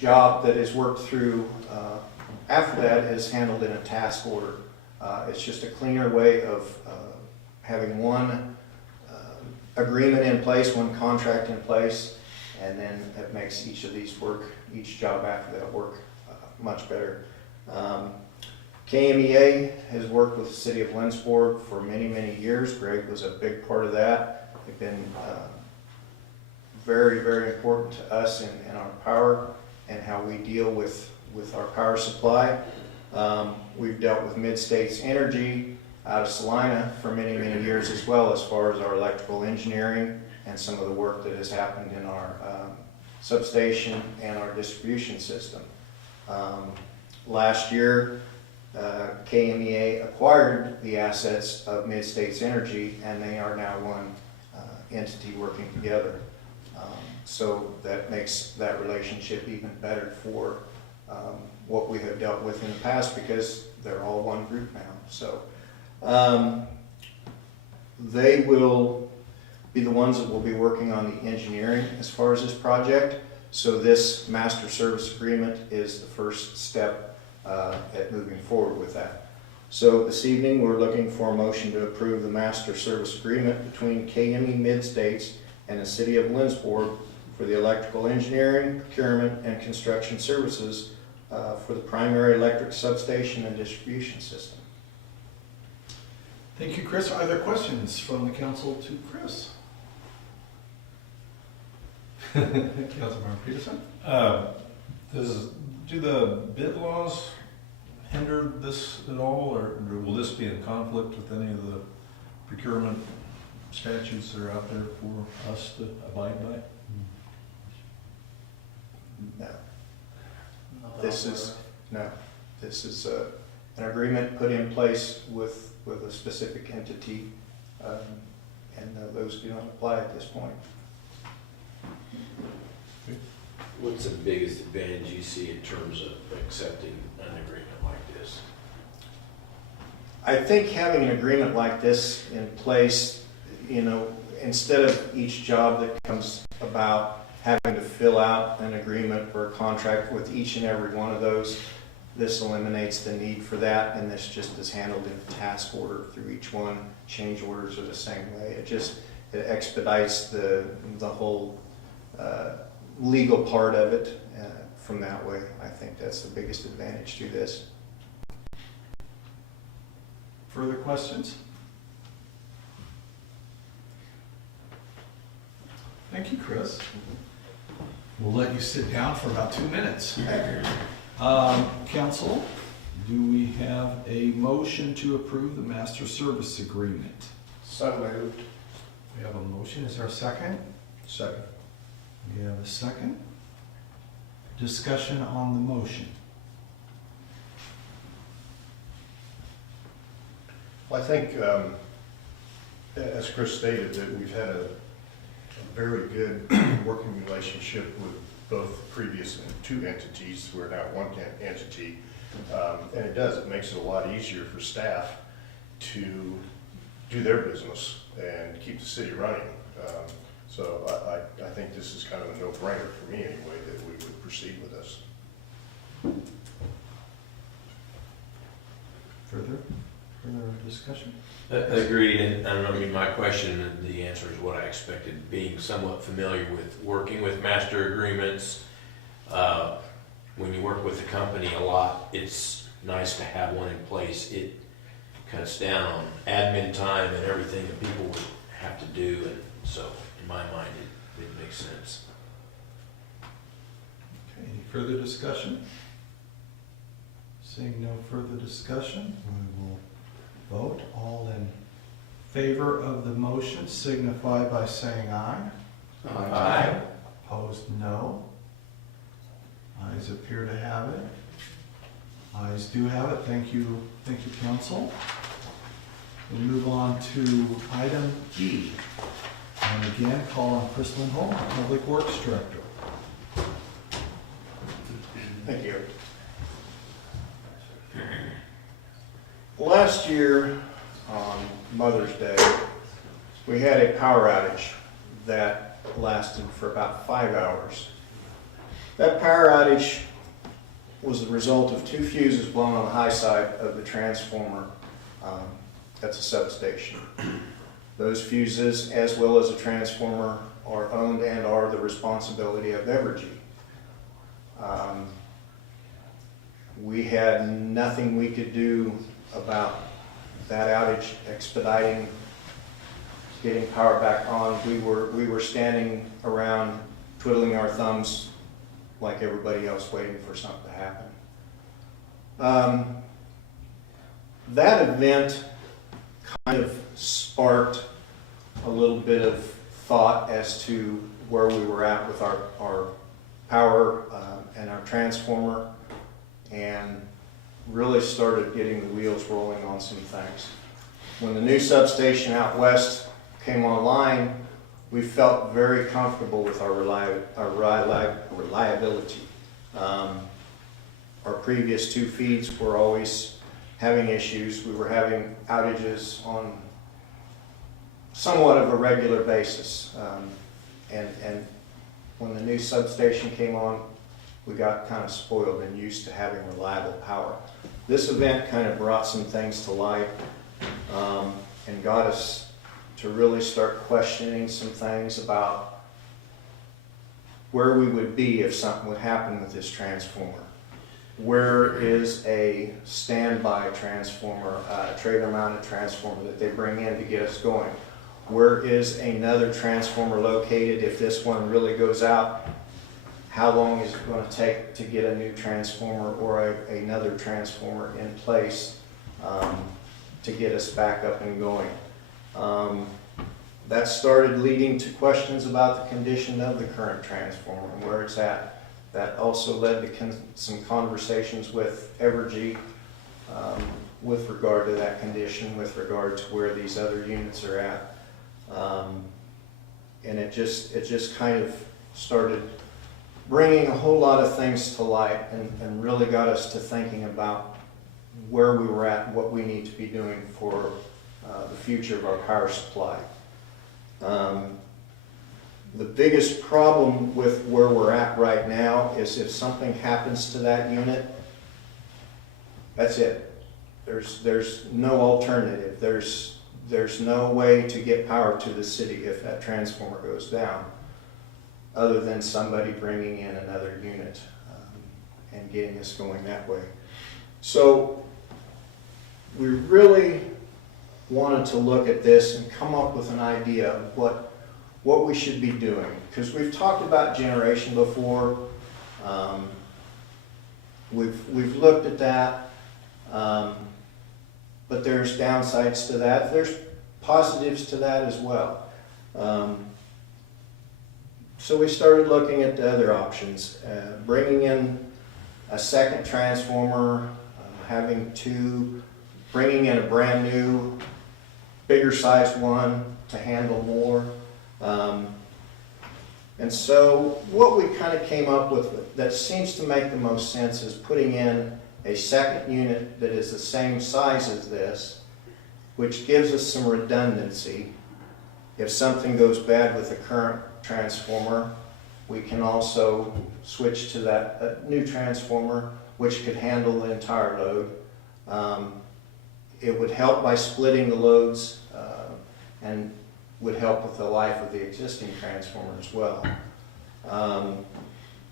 job that is worked through after that is handled in a task order. It's just a cleaner way of having one agreement in place, one contract in place, and then it makes each of these each job after that work much better. KMEA has worked with the city of Lindsborg for many, many years. Greg was a big part of that. They've been very, very important to us in our power and how we deal with our power supply. We've dealt with Mid-States Energy out of Salina for many, many years as well, as far as our electrical engineering and some of the work that has happened in our substation and our distribution system. Last year, KMEA acquired the assets of Mid-States Energy, and they are now one entity working together. So that makes that relationship even better for what we have dealt with in the past, because they're all one group now. So they will be the ones that will be working on the engineering as far as this project. So this master service agreement is the first step at moving forward with that. So this evening, we're looking for a motion to approve the master service agreement between KME Mid-States and the City of Lindsborg for the electrical engineering, procurement, and construction services for the primary electric substation and distribution system. Thank you, Chris. Are there questions from the council to Chris? Councilmember Peterson? Do the bid laws hinder this at all, or will this be in conflict with any of the procurement statutes that are out there for us to abide by? No. This is an agreement put in place with a specific entity, and those do not apply at this point. What's the biggest advantage you see in terms of accepting an agreement like this? I think having an agreement like this in place, instead of each job that comes about having to fill out an agreement or a contract with each and every one of those, this eliminates the need for that, and this just is handled in a task order through each one. Change orders are the same way. It expedites the whole legal part of it from that way. I think that's the biggest advantage to this. Further questions? Thank you, Chris. We'll let you sit down for about 2 minutes. Council, do we have a motion to approve the master service agreement? So moved. We have a motion. Is there a second? Second. We have a second. Discussion on the motion. Well, I think, as Chris stated, that we've had a very good working relationship with both previous two entities. We're now one entity, and it makes it a lot easier for staff to do their business and keep the city running. So I think this is kind of a no-brainer for me anyway, that we would proceed with this. Further discussion? Agreed, and I don't know, my question, the answer is what I expected, being somewhat familiar with working with master agreements. When you work with a company a lot, it's nice to have one in place. It cuts down on admin time and everything that people would have to do, and so in my mind, it makes sense. Okay, any further discussion? Seeing no further discussion, we will vote. All in favor of the motion signify by saying aye. Aye. Opposed, no. Ayes appear to have it. Ayes do have it. Thank you, council. We'll move on to item E. And again, call on Chris Lindholm, Public Works Director. Thank you. Last year, on Mother's Day, we had a power outage that lasted for about 5 hours. That power outage was the result of 2 fuses blown on the high side of the transformer at the substation. Those fuses, as well as the transformer, are owned and are the responsibility of Evergy. We had nothing we could do about that outage expediting getting power back on. We were standing around twiddling our thumbs like everybody else, waiting for something to happen. that event kind of sparked a little bit of thought as to where we were at with our power and our transformer, and really started getting the wheels rolling on some things. When the new substation out west came online, we felt very comfortable with our reliability. Our previous 2 feeds were always having issues. We were having outages on somewhat of a regular basis. And when the new substation came on, we got kind of spoiled and used to having reliable power. This event kind of brought some things to light and got us to really start questioning some things about where we would be if something would happen with this transformer. Where is a standby transformer, a trailer-mounted transformer that they bring in to get us going? Where is another transformer located if this one really goes out? How long is it going to take to get a new transformer or another transformer in place to get us back up and going? That started leading to questions about the condition of the current transformer and where it's at. That also led to some conversations with Evergy with regard to that condition, with regard to where these other units are at. And it just kind of started bringing a whole lot of things to light and really got us to thinking about where we were at and what we need to be doing for the future of our power supply. The biggest problem with where we're at right now is if something happens to that unit, that's it. There's no alternative. There's no way to get power to the city if that transformer goes down, other than somebody bringing in another unit and getting us going that way. So we really wanted to look at this and come up with an idea of what we should be doing, because we've talked about generation before. We've looked at that, but there's downsides to that. There's positives to that as well. So we started looking at the other options, bringing in a second transformer, bringing in a brand new, bigger sized one to handle more. And so what we kind of came up with that seems to make the most sense is putting in a second unit that is the same size as this, which gives us some redundancy. If something goes bad with the current transformer, we can also switch to that new transformer, which could handle the entire load. It would help by splitting the loads and would help with the life of the existing transformer as well.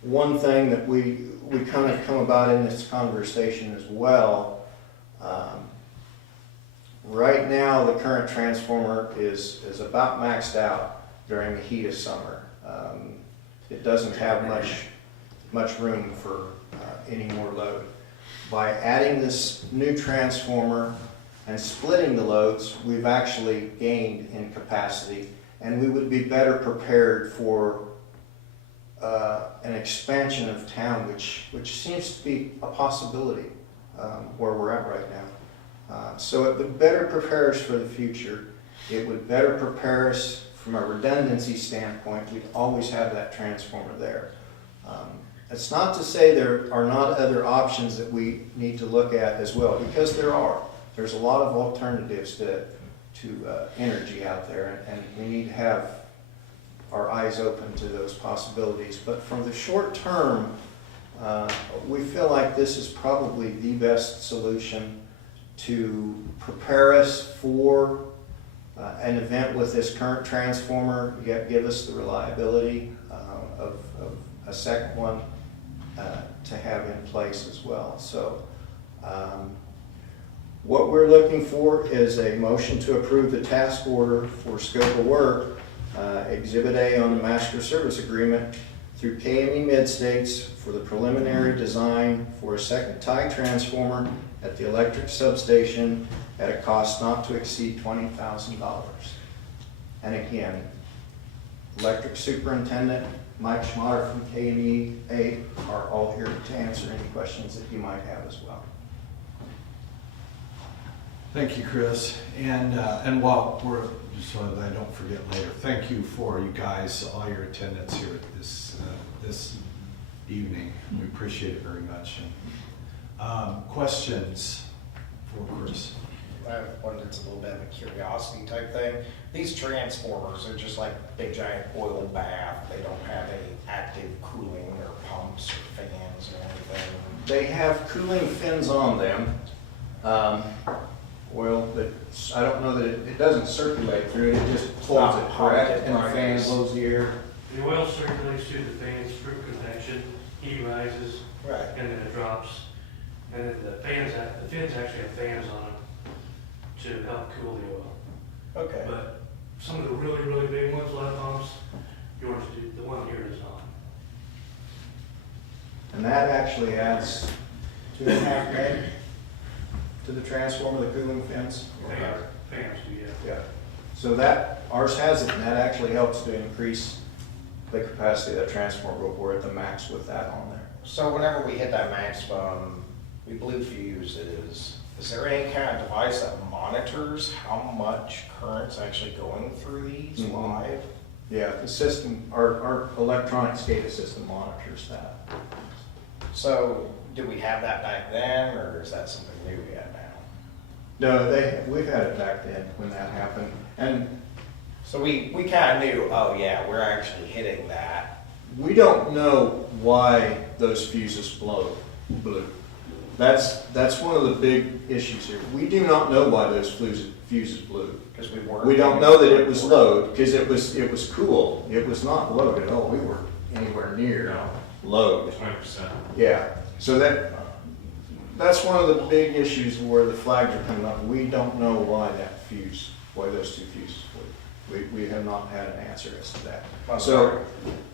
One thing that we kind of come about in this conversation as well, right now the current transformer is about maxed out during the heat of summer. It doesn't have much room for any more load. By adding this new transformer and splitting the loads, we've actually gained in capacity, and we would be better prepared for an expansion of town, which seems to be a possibility where we're at right now. So it would better prepare us for the future. It would better prepare us from a redundancy standpoint. We'd always have that transformer there. It's not to say there are not other options that we need to look at as well, because there are. There's a lot of alternatives to energy out there, and we need to have our eyes open to those possibilities. But from the short term, we feel like this is probably the best solution to prepare us for an event with this current transformer, yet give us the reliability of a second one to have in place as well. So what we're looking for is a motion to approve the task order for scope of work, Exhibit A on the master service agreement through KME Mid-States for the preliminary design for a second tie transformer at the electric substation at a cost not to exceed $20,000. And again, Electric Superintendent Mike Schmatter from KMEA are all here to answer any questions that you might have as well. Thank you, Chris. And while we're, just so that I don't forget later, thank you for you guys, all your attendance here at this evening. We appreciate it very much. And, questions for Chris? I have one that's a little bit of a curiosity type thing. These transformers are just like big giant oil bath. They don't have any active cooling or pumps or fans or anything. They have cooling fins on them. Oil, but I don't know that it doesn't circulate through it, it just holds it, correct? And the fan blows the air. The oil circulates through the fans through convection, heat rises, Right. and then it drops. And then the fins actually have fans on them to help cool the oil. Okay. But some of the really, really big ones, lead pumps, yours do, the one here is not. And that actually adds 2.5 meg to the transformer, the cooling fins. Fans do, yeah. Yeah. So that, ours has it, and that actually helps to increase the capacity of that transformer. We're at the max with that on there. So whenever we hit that maximum, we believe fuse is there any kind of device that monitors how much current's actually going through these Mhm. live? Yeah, the system, our electronic SCADA system monitors that. So did we have that back then, or is that something new we have now? No, we've had it back then when that happened. And So we kind of knew, oh yeah, we're actually hitting that. we don't know why those fuses blew. That's one of the big issues here. We do not know why those fuses blew. Because we weren't. We don't know that it was load, because it was cool. It was not load at all. We weren't anywhere near load. 20%. Yeah, so that's one of the big issues where the flags are coming up. We don't know why those two fuses blew. We have not had an answer as to that. So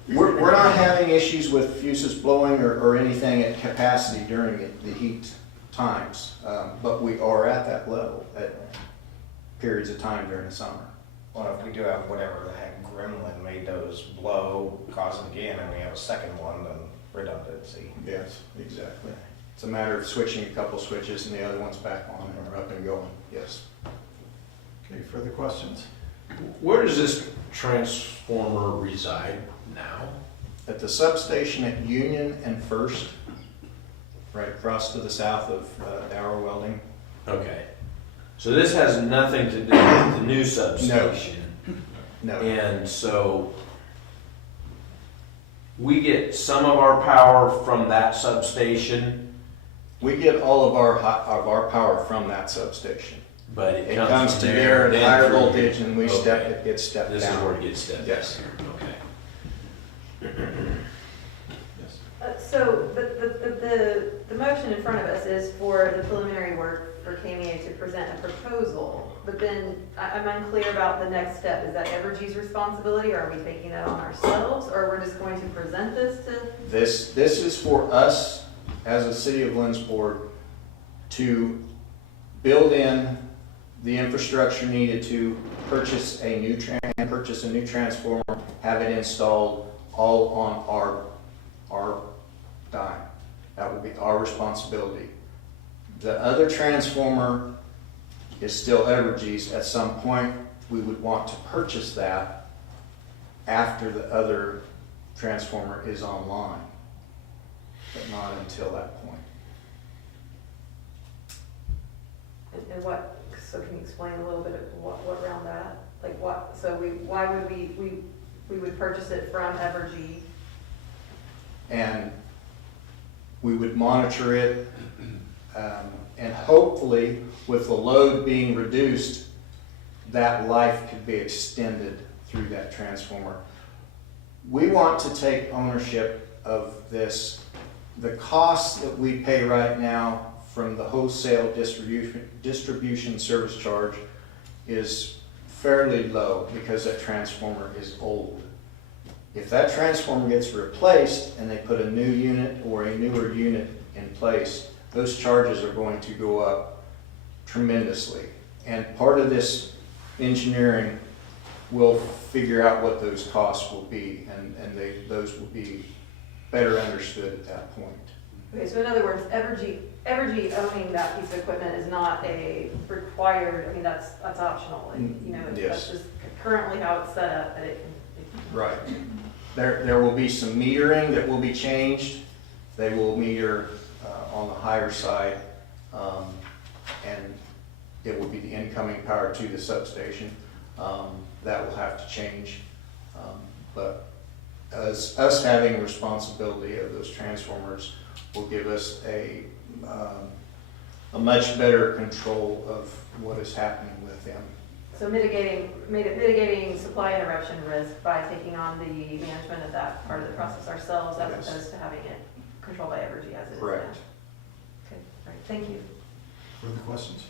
we're not having issues with fuses blowing or anything at capacity during the heat times, but we are at that level at periods of time during the summer. Well, if we do have whatever the heck gremlin made those blow, cause it again, and we have a second one, then redundancy. Yes, exactly. It's a matter of switching a couple switches and the other one's back on and we're up and going. Yes. Okay, further questions? Where does this transformer reside now? At the substation at Union and First, right across to the south of Dower Welding. Okay. So this has nothing to do with the new substation. No. And so we get some of our power from that substation, We get all of our power from that substation. but It comes to from there at then higher through voltage here. and we Okay. it gets stepped down. This is where it gets stepped down. Yes. Okay. Yes. So the motion in front of us is for the preliminary work for KMEA to present a proposal, but then I'm unclear about the next step. Is that Evergy's responsibility, or are we taking that on ourselves, or we're just going to present this to? This is for us as a city of Lindsborg to build in the infrastructure needed to purchase a new transformer, have it installed all on our dime. That would be our responsibility. The other transformer is still Evergy's. At some point, we would want to purchase that after the other transformer is online, but not until that point. And what, so can you explain a little bit of what around that? Like what, so why would we would purchase it from Evergy? And we would monitor it, and hopefully with the load being reduced, that life could be extended through that transformer. We want to take ownership of this. The cost that we pay right now from the wholesale distribution service charge is fairly low because that transformer is old. If that transformer gets replaced and they put a new unit or a newer unit in place, those charges are going to go up tremendously. And part of this engineering will figure out what those costs will be, and those will be better understood at that point. Okay, so in other words, Evergy owning that piece of equipment is not a required, I mean, that's optional, and, you know, Yes. that's just currently how it's set up, that it can. Right. There will be some metering that will be changed. They will meter on the higher side, and it will be the incoming power to the substation. That will have to change. But as us having responsibility of those transformers will give us a much better control of what is happening with them. So mitigating supply interruption risk by taking on the management of that part of the process ourselves, as Yes. opposed to having it controlled by Evergy as it is now. Correct. Okay, all right, thank you. Further questions?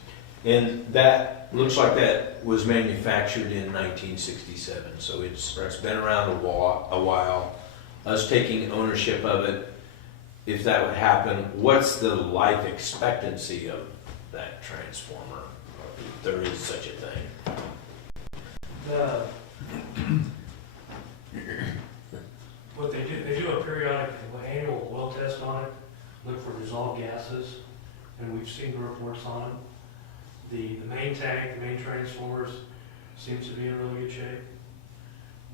And that, looks like that was manufactured in 1967, so it's been around a while. Us taking ownership of it, if that would happen, what's the life expectancy of that transformer? If there is such a thing. What they do a periodic annual oil test on it, look for dissolved gases, and we've seen the reports on them. The main tank, the main transformers, seems to be in really good shape.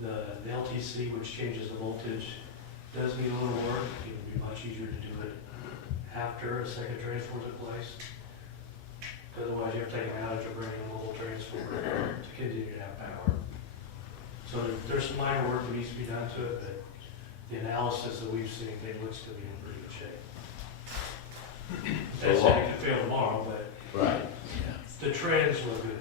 The LTC, which changes the voltage, does need a little work. It would be much easier to do it after a second transformer's in place. Otherwise, you have to take an outage or bring in a mobile transformer to continue to have power. So there's some minor work that needs to be done to it, but the analysis that we've seen, it looks to be in pretty good shape. That's it could fail tomorrow, but Right. the trends look good.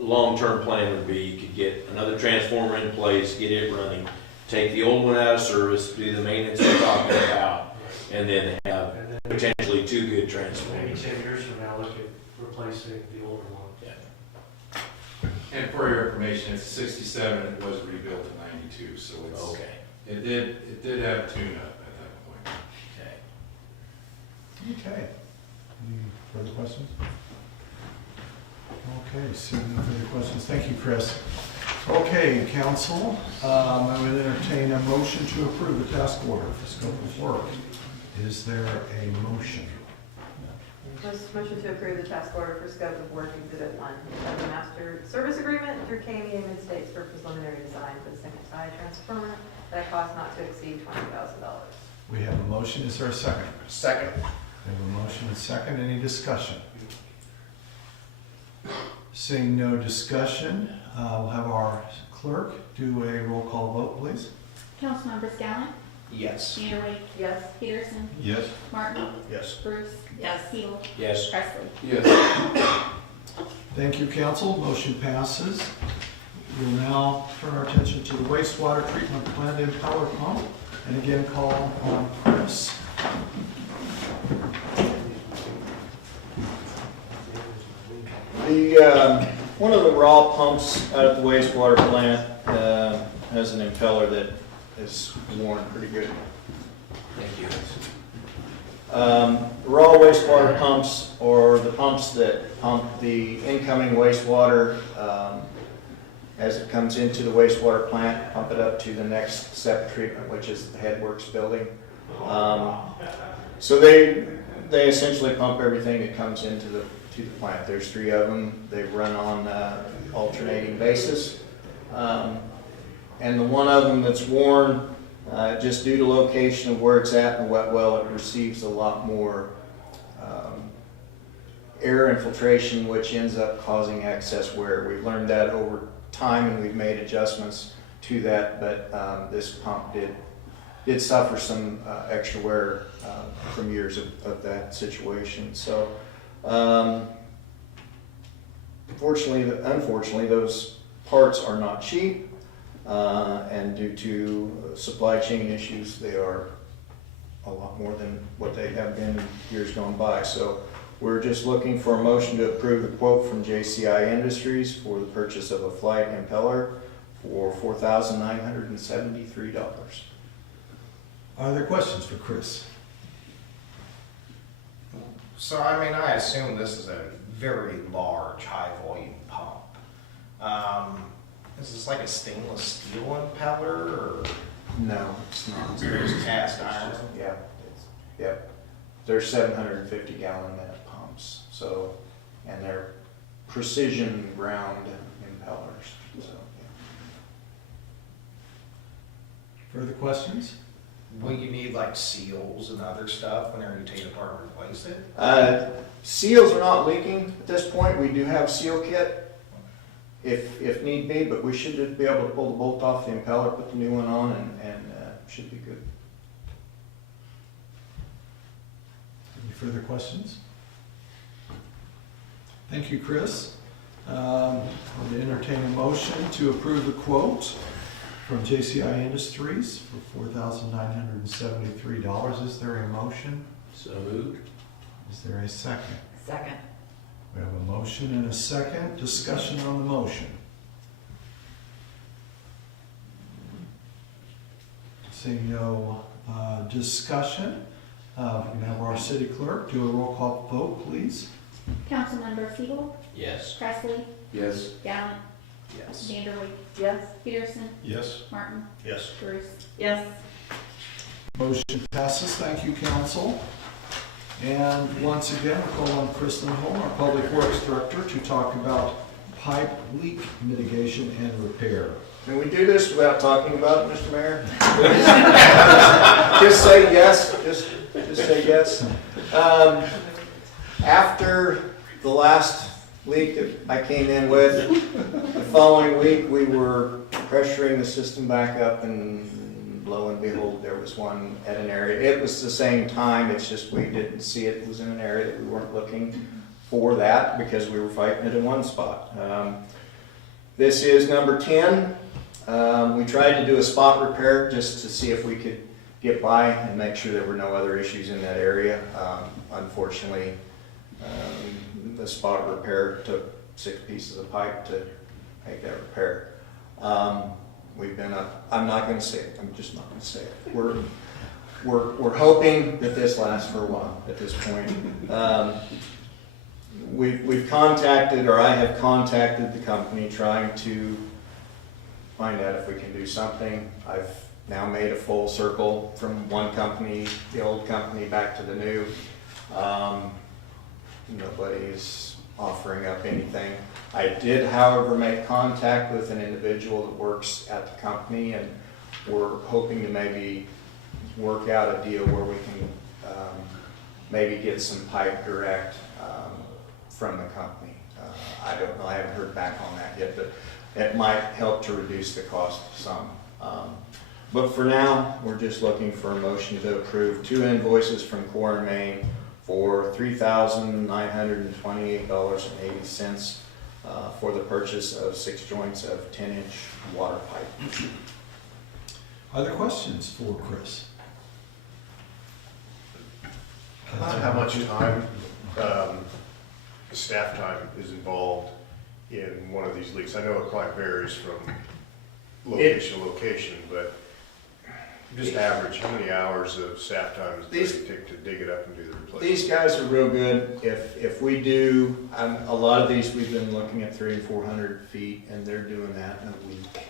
Long-term plan would be you could get another transformer in place, get it running, take the old one out of service, do the maintenance we're talking about, and then have And then potentially two good maybe transformers. 10 years from now, look at replacing the older one. And for your information, it's 67, it was rebuilt in 92, so it's, Okay. it did have tune-up at that point. Okay. Okay. Any further questions? Okay, seeing no further questions, thank you, Chris. Okay, council, I would entertain a motion to approve the task order for scope of work. Is there a motion? Motion to approve the task order for scope of work exhibit 1 of the master service agreement through KMEA Mid-States for preliminary design for the second tie transformer at a cost not to exceed $20,000. We have a motion, is there a second? Second. We have a motion and second, any discussion? Seeing no discussion, we'll have our clerk do a roll call vote, please. Councilmembers Gallant, Yes. Vanderway, Yes. Peterson, Yes. Martin, Yes. Bruce, Yes. Keel, Yes. Presley. Yes. Thank you, council, motion passes. We'll now turn our attention to the wastewater treatment plant impeller pump, and again call on Chris. One of the raw pumps out at the wastewater plant has an impeller that is worn pretty good. Thank you. Raw wastewater pumps are the pumps that pump the incoming wastewater as it comes into the wastewater plant, pump it up to the next septic treatment, which is the Headworks building. So they essentially pump everything that comes into the plant. There's 3 of them. They run on alternating basis. And the one of them that's worn, just due to location of where it's at in the wet well, it receives a lot more air infiltration, which ends up causing excess wear. We've learned that over time and we've made adjustments to that, but this pump did suffer some extra wear from years of that situation. So unfortunately, those parts are not cheap, and due to supply chain issues, they are a lot more than what they have been in years gone by. So we're just looking for a motion to approve the quote from JCI Industries for the purchase of a flight impeller for $4,973. Are there questions for Chris? So, I mean, I assume this is a very large, high-volume pump. Is this like a stainless steel impeller, or? No, it's not. It's cast iron? Yeah, yep. They're 750 gallon minute pumps, so, and they're precision ground impellers, so, Further questions? Will you need like seals and other stuff whenever you take it apart and replace it? yeah. Seals are not leaking at this point. We do have seal kit if need be, but we should just be able to pull the bolt off the impeller, put the new one on, and should be good. Any further questions? Thank you, Chris. I'll entertain a motion to approve the quote from JCI Industries for $4,973. Is there a motion? So moved. Is there a second? Second. We have a motion and a second. Discussion on the motion. Seeing no discussion, we can have our city clerk do a roll call vote, please. Councilmember Siegel, Yes. Presley, Yes. Gallant, Yes. Vanderway, Yes. Peterson, Yes. Martin, Yes. Bruce. Yes. Motion passes. Thank you, council. And once again, we'll call on Chris Lindholm, our Public Works Director, to talk about pipe leak mitigation and repair. Can we do this without talking about it, Mr. Mayor? Just say yes, just say yes. After the last leak that I came in with, the following week, we were pressuring the system back up, and lo and behold, there was one at an area. It was the same time, it's just we didn't see it. It was in an area that we weren't looking for that because we were fighting it in one spot. This is number 10. We tried to do a spot repair just to see if we could get by and make sure there were no other issues in that area. Unfortunately, the spot repair took 6 pieces of pipe to make that repair. We've been up, I'm not going to say it, I'm just not going to say it. We're hoping that this lasts for a while at this point. We've contacted, or I have contacted the company trying to find out if we can do something. I've now made a full circle from one company, the old company, back to the new. Nobody's offering up anything. I did, however, make contact with an individual that works at the company, and we're hoping to maybe work out a deal where we can maybe get some pipe direct from the company. I don't know, I haven't heard back on that yet, but it might help to reduce the cost some. But for now, we're just looking for a motion to approve 2 invoices from Core and Main for $3,928.80 for the purchase of 6 joints of 10-inch water pipe. Are there questions for Chris? How much time, staff time is involved in one of these leaks? I know it quite varies from location to location, but just average, how many hours of staff time does it take to dig it up and do the replacement? These guys are real good. If we do, a lot of these we've been looking at 300 and 400 feet, and they're doing that in a week.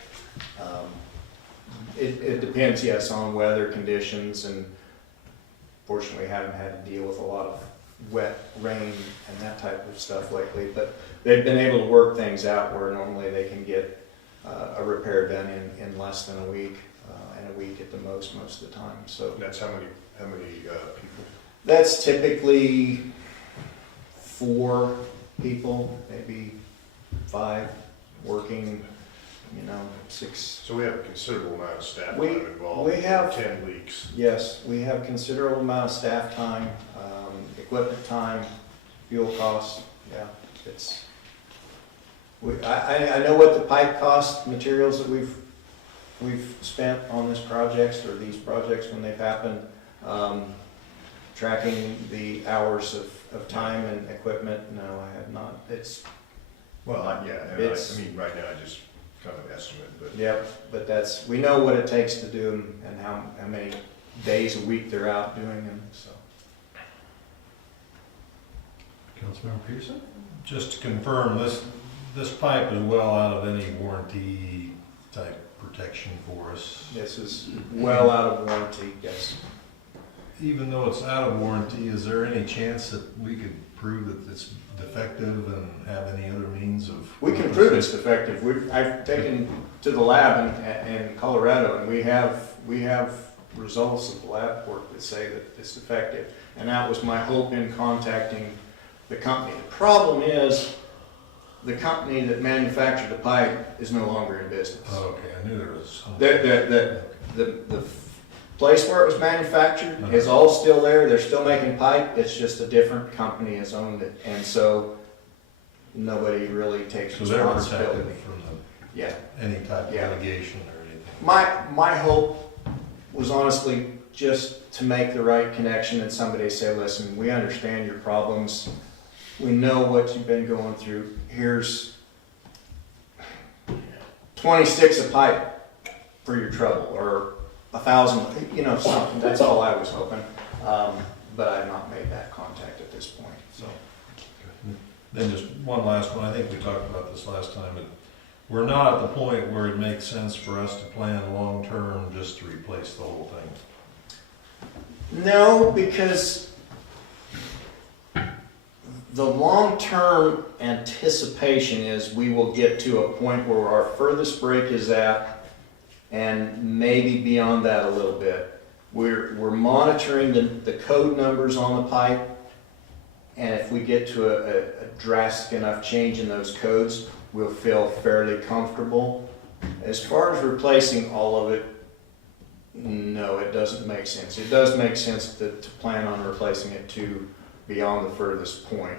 It depends, yes, on weather conditions, and fortunately we haven't had to deal with a lot of wet rain and that type of stuff lately, but they've been able to work things out where normally they can get a repair done in less than a week, and a week at the most of the time. So That's how many people? that's typically 4 people, maybe 5 working, 6. So we have a considerable amount of staff We- time involved we in have- 10 leaks. Yes, we have considerable amount of staff time, equipment time, fuel costs. Yeah, it's. I know what the pipe cost, materials that we've spent on this project or these projects when they've happened. Tracking the hours of time and equipment, no, I have not. It's. Well, yeah, and It's- I mean, right now, I just kind of estimate, but. Yep, but we know what it takes to do them and how many days a week they're out doing them, so. Councilmember Peterson? Just to confirm, this pipe is well out of any warranty type protection for us. This is well out of warranty, yes. Even though it's out of warranty, is there any chance that we could prove that it's defective and have any other means of? We can prove it's defective. I've taken to the lab in Colorado, and we have results of the lab work that say that it's defective. And that was my hope in contacting the company. The problem is, the company that manufactured the pipe is no longer in business. Oh, okay, I knew there was some. The place where it was manufactured is all still there. They're still making pipe. It's just a different company has owned it, and so nobody really takes So they're responsibility. protected from Yeah. any type of litigation or anything. My hope was honestly just to make the right connection and somebody say, listen, we understand your problems. We know what you've been going through. Here's 26 a pipe for your trouble, or 1,000, something. That's all I was hoping. But I've not made that contact at this point, so. Then just one last one, I think we talked about this last time, but we're not at the point where it makes sense for us to plan long-term just to replace the whole thing. No, because the long-term anticipation is we will get to a point where our furthest break is at, and maybe beyond that a little bit. We're monitoring the code numbers on the pipe, and if we get to a drastic enough change in those codes, we'll feel fairly comfortable. As far as replacing all of it, no, it doesn't make sense. It does make sense to plan on replacing it to beyond the furthest point.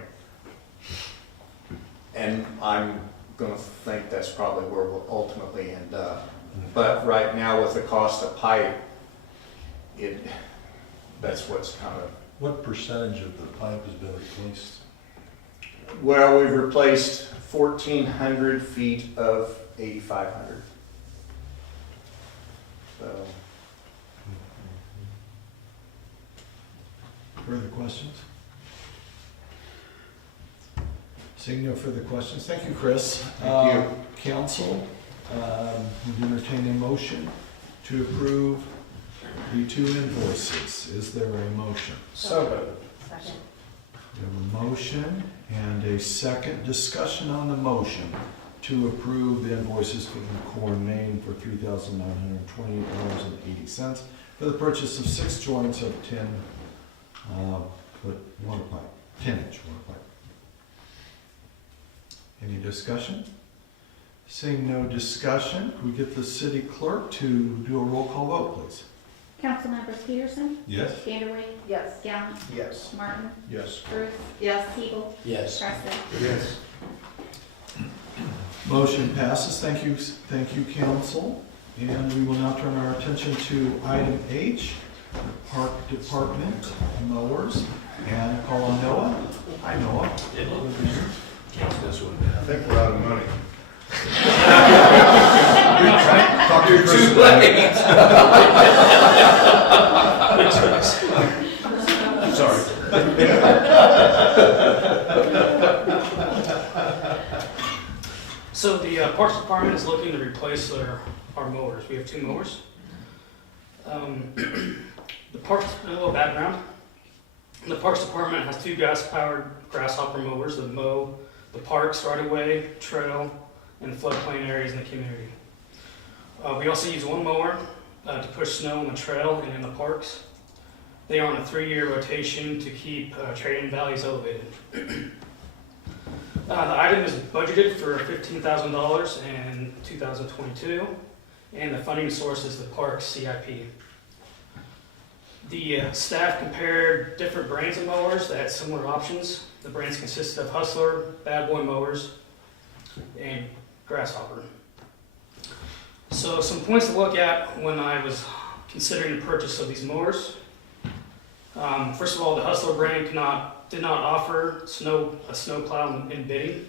And I'm going to think that's probably where we'll ultimately end up. But right now, with the cost of pipe, that's what's kind of... What percentage of the pipe has been replaced? Well, we've replaced 1,400 feet of 8,500. So... Further questions? Seeing no further questions, thank you, Chris. Thank you. Council, would entertain a motion to approve the 2 invoices. Is there a motion? Second. We have a motion and a second. Discussion on the motion to approve the invoices for the corn main for $3,928.80 for the purchase of 6 joints of 10-foot water pipe, 10-inch water pipe. Any discussion? Seeing no discussion, can we get the city clerk to do a roll call vote, please? Councilmembers Peterson, Yes? Vanderway, Yes. Gallant, Yes. Martin, Yes. Bruce, Yes. Siegel, Yes. Presley. Yes. Motion passes. Thank you, council. And we will now turn our attention to item H, the Park Department mowers, and call on Noah. Hi, Noah. This one. I think we're out of money. Talk to your Too late. Sorry. So the Parks Department is looking to replace our mowers. We have 2 mowers. The Parks, a little background. The Parks Department has 2 gas-powered grasshopper mowers that mow the parks, right-of-way, trail, and floodplain areas in the community. We also use 1 mower to push snow on the trail and in the parks. They are on a 3-year rotation to keep trade-in values elevated. The item is budgeted for $15,000 in 2022, and the funding source is the park CIP. The staff compared different brands of mowers that had similar options. The brands consist of Hustler, Bad Boy mowers, and Grasshopper. So some points to look at when I was considering the purchase of these mowers. First of all, the Hustler brand did not offer a snowplow in bidding.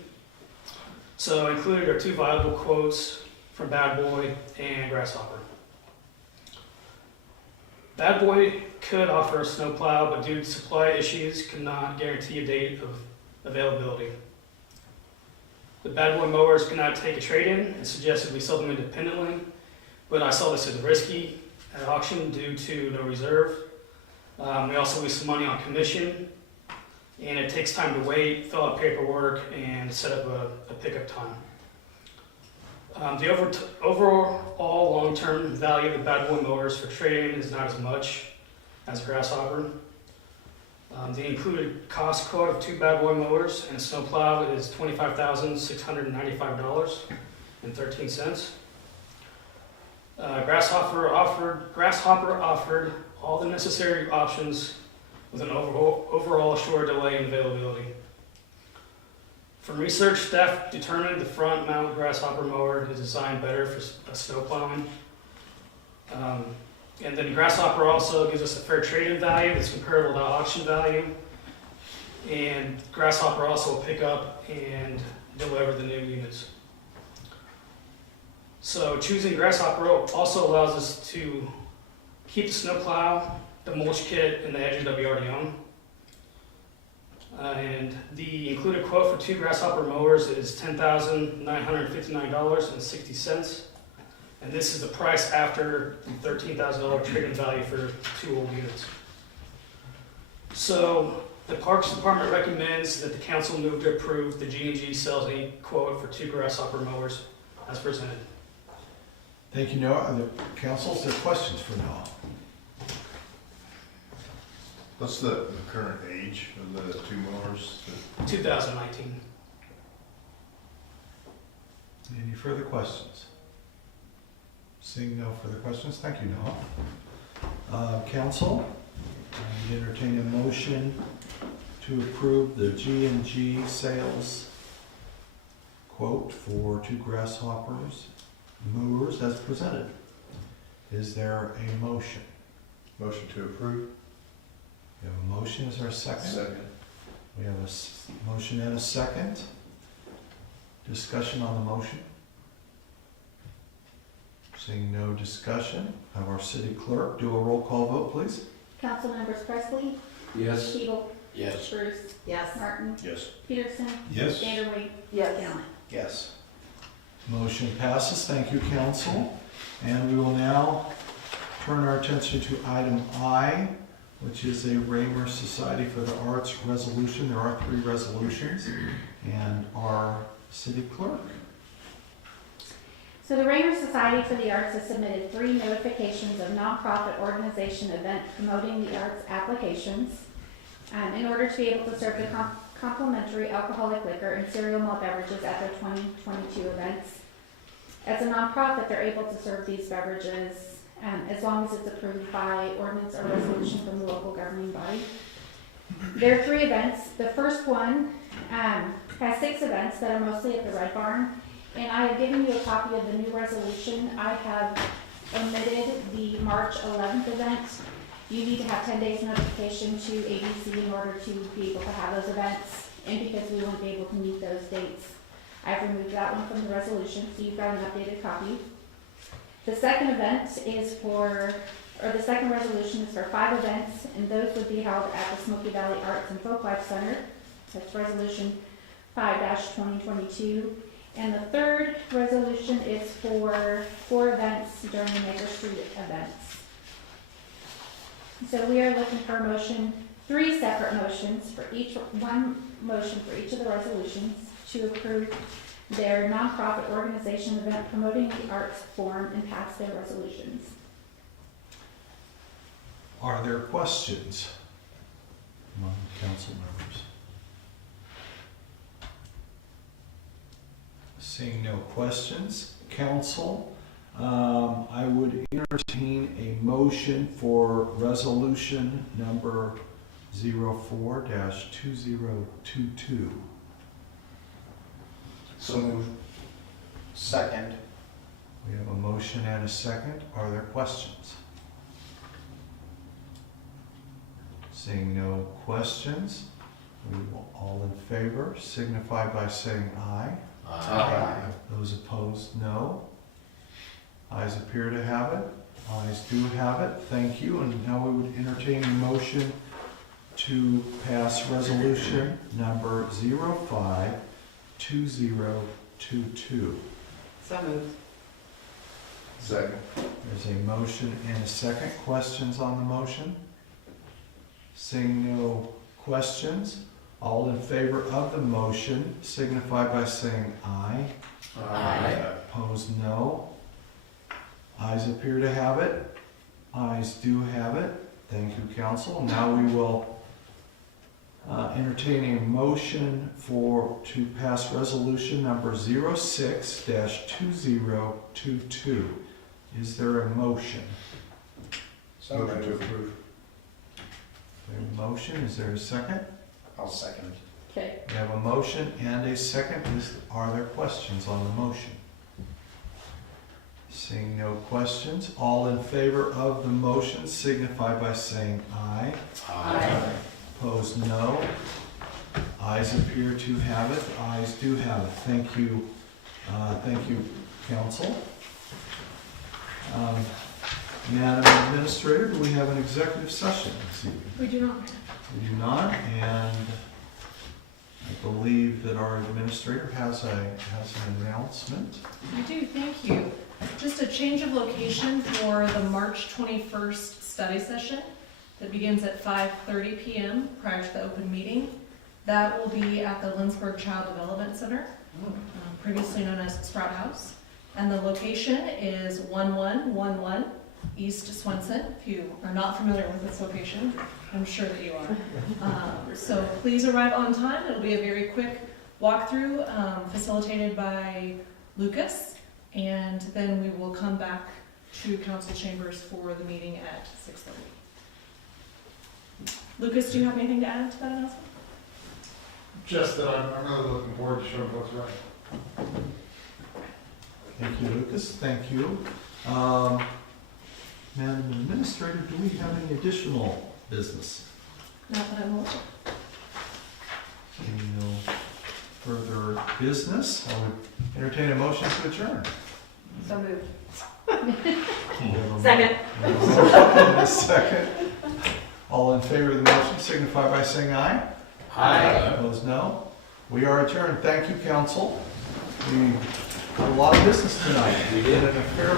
So included are 2 viable quotes from Bad Boy and Grasshopper. Bad Boy could offer a snowplow, but due to supply issues, could not guarantee a date of availability. The Bad Boy mowers could not take a trade-in and suggested we sell them independently, but I saw this as risky at auction due to no reserve. We also waste some money on commission, and it takes time to wait, fill out paperwork, and set up a pickup time. The overall long-term value of the Bad Boy mowers for trade-in is not as much as a Grasshopper. The included cost quote of 2 Bad Boy mowers and a snowplow is $25,695.13. Grasshopper offered all the necessary options with an overall short delay in availability. From research, staff determined the front mount Grasshopper mower is designed better for snow plowing. And then Grasshopper also gives us a fair trade-in value that's comparable to auction value. And Grasshopper also will pick up and deliver the new units. So choosing Grasshopper also allows us to keep the snowplow, the mulch kit, and the edges that we already own. And the included quote for 2 Grasshopper mowers is $10,959.60. And this is the price after the $13,000 trade-in value for 2 old units. So the Parks Department recommends that the council move to approve the G&G Sales Inc. quote for 2 Grasshopper mowers as presented. Thank you, Noah. Are there councils, there questions for Noah? What's the current age of the 2 mowers? 2019. Any further questions? Seeing no further questions, thank you, Noah. Council, I entertain a motion to approve the G&G sales quote for 2 Grasshoppers mowers as presented. Is there a motion? Motion to approve. We have a motion, is there a second? Second. We have a motion and a second. Discussion on the motion? Seeing no discussion, have our city clerk do a roll call vote, please. Councilmembers Presley, Yes. Shebel, Yes. Bruce, Yes. Martin, Yes. Peterson, Yes. Vanderway, Yes. Gallant. Yes. Motion passes. Thank you, council. And we will now turn our attention to item I, which is a Raymer Society for the Arts resolution. There are 3 resolutions. And our city clerk. So the Raymer Society for the Arts has submitted 3 notifications of nonprofit organization event promoting the arts applications in order to be able to serve the complimentary alcoholic liquor and cereal malt beverages at their 2022 events. As a nonprofit, they're able to serve these beverages as long as it's approved by ordinance or resolution from the local governing body. There are 3 events. The first one has 6 events that are mostly at the Red Barn. And I have given you a copy of the new resolution. I have omitted the March 11th event. You need to have 10 days notification to ABC in order to be able to have those events. And because we won't be able to meet those dates, I've removed that one from the resolution, so you've got an updated copy. The second event is the second resolution is for 5 events, and those would be held at the Smoky Valley Arts and Folk Life Center. That's resolution 5-2022. And the third resolution is for 4 events during the Maker Street events. So we are looking for a motion, 3 separate motions for each, 1 motion for each of the resolutions to approve their nonprofit organization event promoting the arts form and pass their resolutions. Are there questions among council members? Seeing no questions, council, I would entertain a motion for resolution number 04-2022. So moved. Second. We have a motion and a second. Are there questions? Seeing no questions, we will all in favor signify by saying aye. Aye. Those opposed, no. Ayes appear to have it. Ayes do have it. Thank you. And now we would entertain a motion to pass resolution number 052022. So moved. Second. There's a motion and a second. Questions on the motion? Seeing no questions, all in favor of the motion signify by saying aye. Aye. Opposed, no. Ayes appear to have it. Ayes do have it. Thank you, council. Now we will entertain a motion to pass resolution number 06-2022. Is there a motion? So Motion to moved. approve. There a motion? Is there a second? I'll second. Okay. We have a motion and a second. Are there questions on the motion? Seeing no questions, all in favor of the motion signify by saying aye. Aye. Opposed, no. Ayes appear to have it. Ayes do have it. Thank you, council. Madam Administrator, do we have an executive session this evening? We do not. We do not, and I believe that our administrator has an announcement. We do, thank you. Just a change of location for the March 21st study session that begins at 5:30 p.m. prior to the open meeting. That will be at the Lindsborg Child Development Center, previously known as Sprout House. And the location is 1111 East Swenson. If you are not familiar with this location, I'm sure that you are. So please arrive on time. It'll be a very quick walkthrough facilitated by Lucas. And then we will come back to council chambers for the meeting at 6:30. Lucas, do you have anything to add to that announcement? Just that I'm really looking forward to showing folks around. Thank you, Lucas. Thank you. Madam Administrator, do we have any additional business? Not that I'm aware of. Any no further business? I would entertain a motion to adjourn. So moved. Second. A second. All in favor of the motion signify by saying aye. Aye. Opposed, no. We are adjourned. Thank you, council. We had a lot of business tonight. We did. And a fair